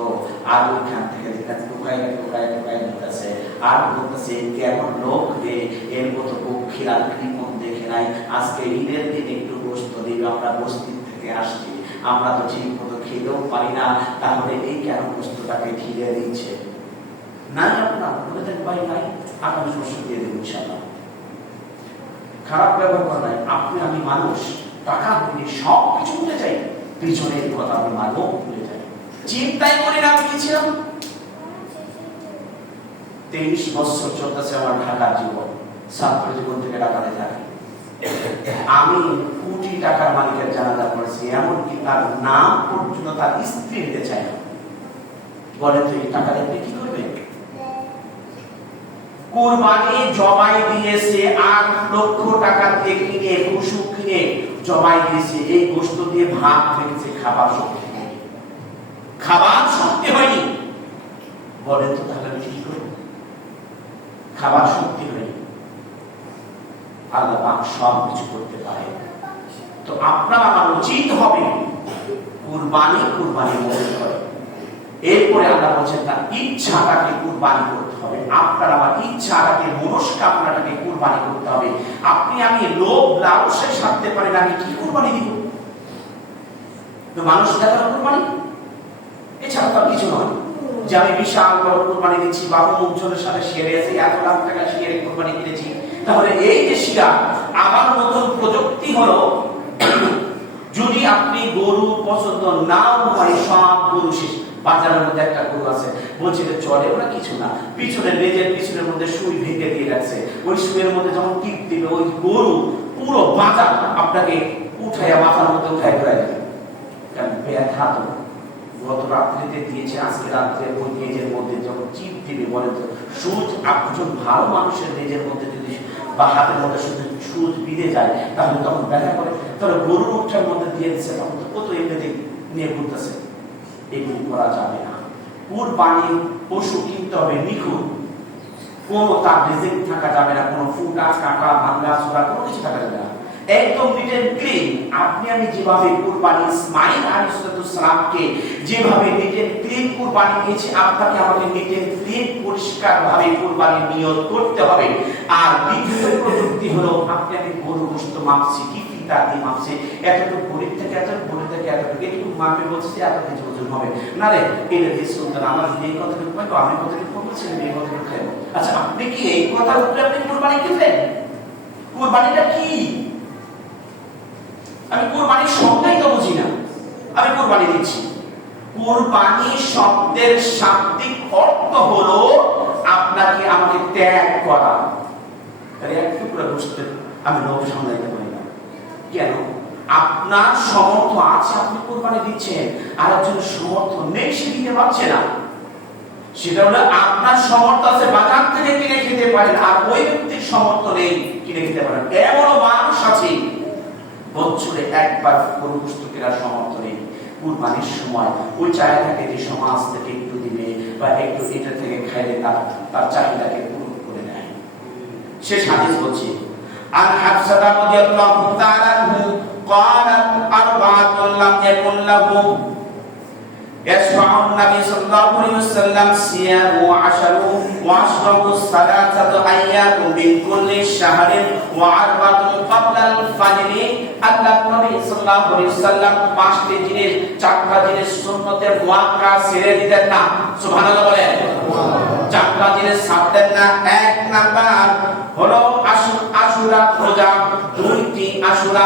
আর ওইখান থেকে দেখেন টুকাই টুকাই টুকাই দিতেছে, আর বলতেছে কেমন লোক রে, এর মতো পক্ষীরা কৃপণ দেখে নাই, আজকে ঈদের দিন একটু গোশত দিবে, আমরা বস্তি থেকে আসছি, আমরা তো ঠিক মতো খেতেও পারি না, তাহলে এই কেন গোশতটাকে ঢিলে দিচ্ছে? নাই আপনার বলে দেন ভাই নাই, আপনার শস্য দিয়ে দেবো ইনশাআল্লাহ। খারাপ ব্যবহার করা নাই, আপনি আমি মানুষ, টাকা ভুলে সব কিছু ভুলে যাই, পিছনের কথা আমি মানব ভুলে যাই, চিন্তাই করি না আমি কি ছিলাম। 23 বছর চলতেছে আমার ঢাকার জীবন, ছাত্র জীবন থেকে ঢাকাতে থাকি, আমি কোটি টাকার মালিকের জানাজা করেছি, এমনকি তার নাম পর্যন্ত তার স্ত্রী দিতে চাই না। বলে তো এই টাকা দিয়ে কি করবে? কুরবানি জবাই দিয়েছে 8 লক্ষ টাকা দিয়ে কিনে, পশু কিনে জবাই দিয়েছে, এই গোশত দিয়ে ভাত খেয়েছে, খাবার শক্তি নেই, খাবার শক্তি হয়নি। বলেন তো তাহলে কি করব? খাবার শক্তি হয়নি, আল্লাহ পাক সব কিছু করতে পারে। তো আপনার আমার উচিত হবে কুরবানি কুরবানি করতে হবে। এরপরে আল্লাহ বলছেন তার ইচ্ছাটাকে কুরবানি করতে হবে, আপনার আমার ইচ্ছাটাকে মনস্কামনাটাকে কুরবানি করতে হবে। আপনি আমি লোভ লালসে সারতে পারেন, আমি কি কুরবানি দিব? তো মানুষ দেখানো কুরবানি, এছাড়া তো কিছু নয় যে আমি বিশাল বড় কুরবানি দিচ্ছি, বাবু মুখজনের সাথে শেয়ারে আছে, 1 লাখ টাকা শেয়ারে কুরবানি কিনেছি, তাহলে এই যে শিরা আমার মতন প্রযুক্তি হলো, যদি আপনি গরু পছন্দ নাও হয়, সব গরু শেষ, বাজারের মধ্যে একটা গরু আছে, বলছে চলে ওরা কিছু না, পিছনে লেজের পিছনের মধ্যে সুই ভেঙে দিয়ে রাখছে, ওই সুইয়ের মধ্যে যখন টিপ দিবে ওই গরু পুরো বাজার আপনাকে উঠাইয়া মাথার মধ্যে উঠাই ফেলাই দেবে। কারণ ব্যথা তো গত রাত্রিতে দিয়েছে, আজকে রাত্রে ওই লেজের মধ্যে যখন চিপ দিবে, বলে তো সুচ, একজন ভালো মানুষের লেজের মধ্যে যদি বা হাতের মধ্যে শুধু সুচ বিঁধে যায়, তাহলে তখন ব্যথা করে, তাহলে গরুর উঠার মধ্যে দিয়ে দিচ্ছে, তখন তো কত এমনিতে নিয়ে ঘুরতেছে। এগুলি করা যাবে না। কুরবানি পশু কিনতে হবে নিখুঁত, কোনো তার রিজিক থাকা যাবে না, কোনো ফুটা কাটা ভাঙা ছোড়া কোনো কিছু থাকা যাবে না, একদম নিট এন্ড ক্লিন। আপনি আমি যেভাবে কুরবানি ইসমাইল আলাইহিস সালামকে যেভাবে নিট এন্ড ক্লিন কুরবানি দিয়েছি, আপনাকে আমাকে নিট এন্ড ক্লিন পরিষ্কার ভাবে কুরবানি নিয়ত করতে হবে। আর দ্বিতীয় প্রযুক্তি হলো আপনি আমি গরু গোশত মাপছি, কি ফিতা দিয়ে মাপছি, এতটুকু গরিব থেকে এতটুকু, গরিব থেকে এতটুকু, এটুকু মাপে বলছে এত কিছু ওজন হবে না রে, এটা দিয়ে সুন্দর আমার এই কতটুকু পাইবো, আমি কতটুকু বলছি, এই কতটুকু খাইবো। আচ্ছা আপনি কি এই কথার উপরে আপনি কুরবানি দিবেন? কুরবানিটা কি? আমি কুরবানির শব্দই তো বুঝি না, আমি কুরবানি দিচ্ছি। কুরবানি শব্দের শাব্দিক অর্থ হলো আপনাকে আমাকে ত্যাগ করা। তাই এক টুকরা বুঝতে আমি লোভ সামলাইতে পারি না। কেন? আপনার সমর্থ আছে, আপনি কুরবানি দিচ্ছেন, আর একজনের সমর্থ নেই, সে দিতে পারছে না। সেটা হলো আপনার সমর্থ আছে, বাজার থেকে কিনে খেতে পারেন, আর ওই ব্যক্তির সমর্থ নেই, কিনে খেতে পারেন। এমন মানুষ আছে বছরে একবার গরু গোশত কেনার সমর্থ নেই, কুরবানির সময় ওই চাহিদাকে যে সমাজ থেকে একটু দিবে বা একটু এটা থেকে খাইলে তার চাহিদাকে পূরণ করে নেয়। সে হাদিস বলছে আন হাফসা রাদিয়াল্লাহু তাআলা قالت أربعة لم يكن له يشفع النبي صلى الله عليه وسلم صيام وعشر وعشره 3 أيام من كل شهر وأربعة ক্বাবলাল ফাজরি, আল্লাহর নবী সাল্লাল্লাহু আলাইহি ওয়াসাল্লাম পাঁচটি জিনিস, চারটা জিনিস সুন্নতে মুআক্কাদ ছেড়ে দিতেন না। সুবহানাল্লাহ বলেন। চারটা জিনিস ছাড়তেন না। এক নাম্বার হলো আশুরা রোজা, দুইটি আশুরা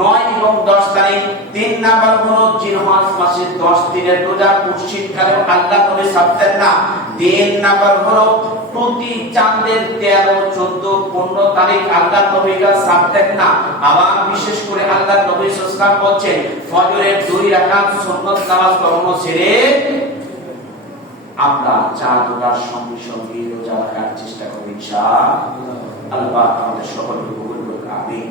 9 এবং 10 তারিখ। তিন নাম্বার হলো জিলহজ মাসের 10 দিনের রোজা, শীতকালে আল্লাহ নবী ছাড়তেন না। তিন নাম্বার হলো প্রতি চাঁদের 13, 14, 15 তারিখ আল্লাহ নবীরা ছাড়তেন না। আবার বিশেষ করে আল্লাহ নবী সাল্লাল্লাহু আলাইহি ওয়াসাল্লাম বলেন ফজরের 2 রাকাত সুন্নাত নামাজ পড়ানো ছেড়ে আমরা 4 রোজার সঙ্গে সঙ্গে রোজা রাখার চেষ্টা করি ইনশাআল্লাহ। আল্লাহ আমাদের সকলকে কবুল করুন। আমিন।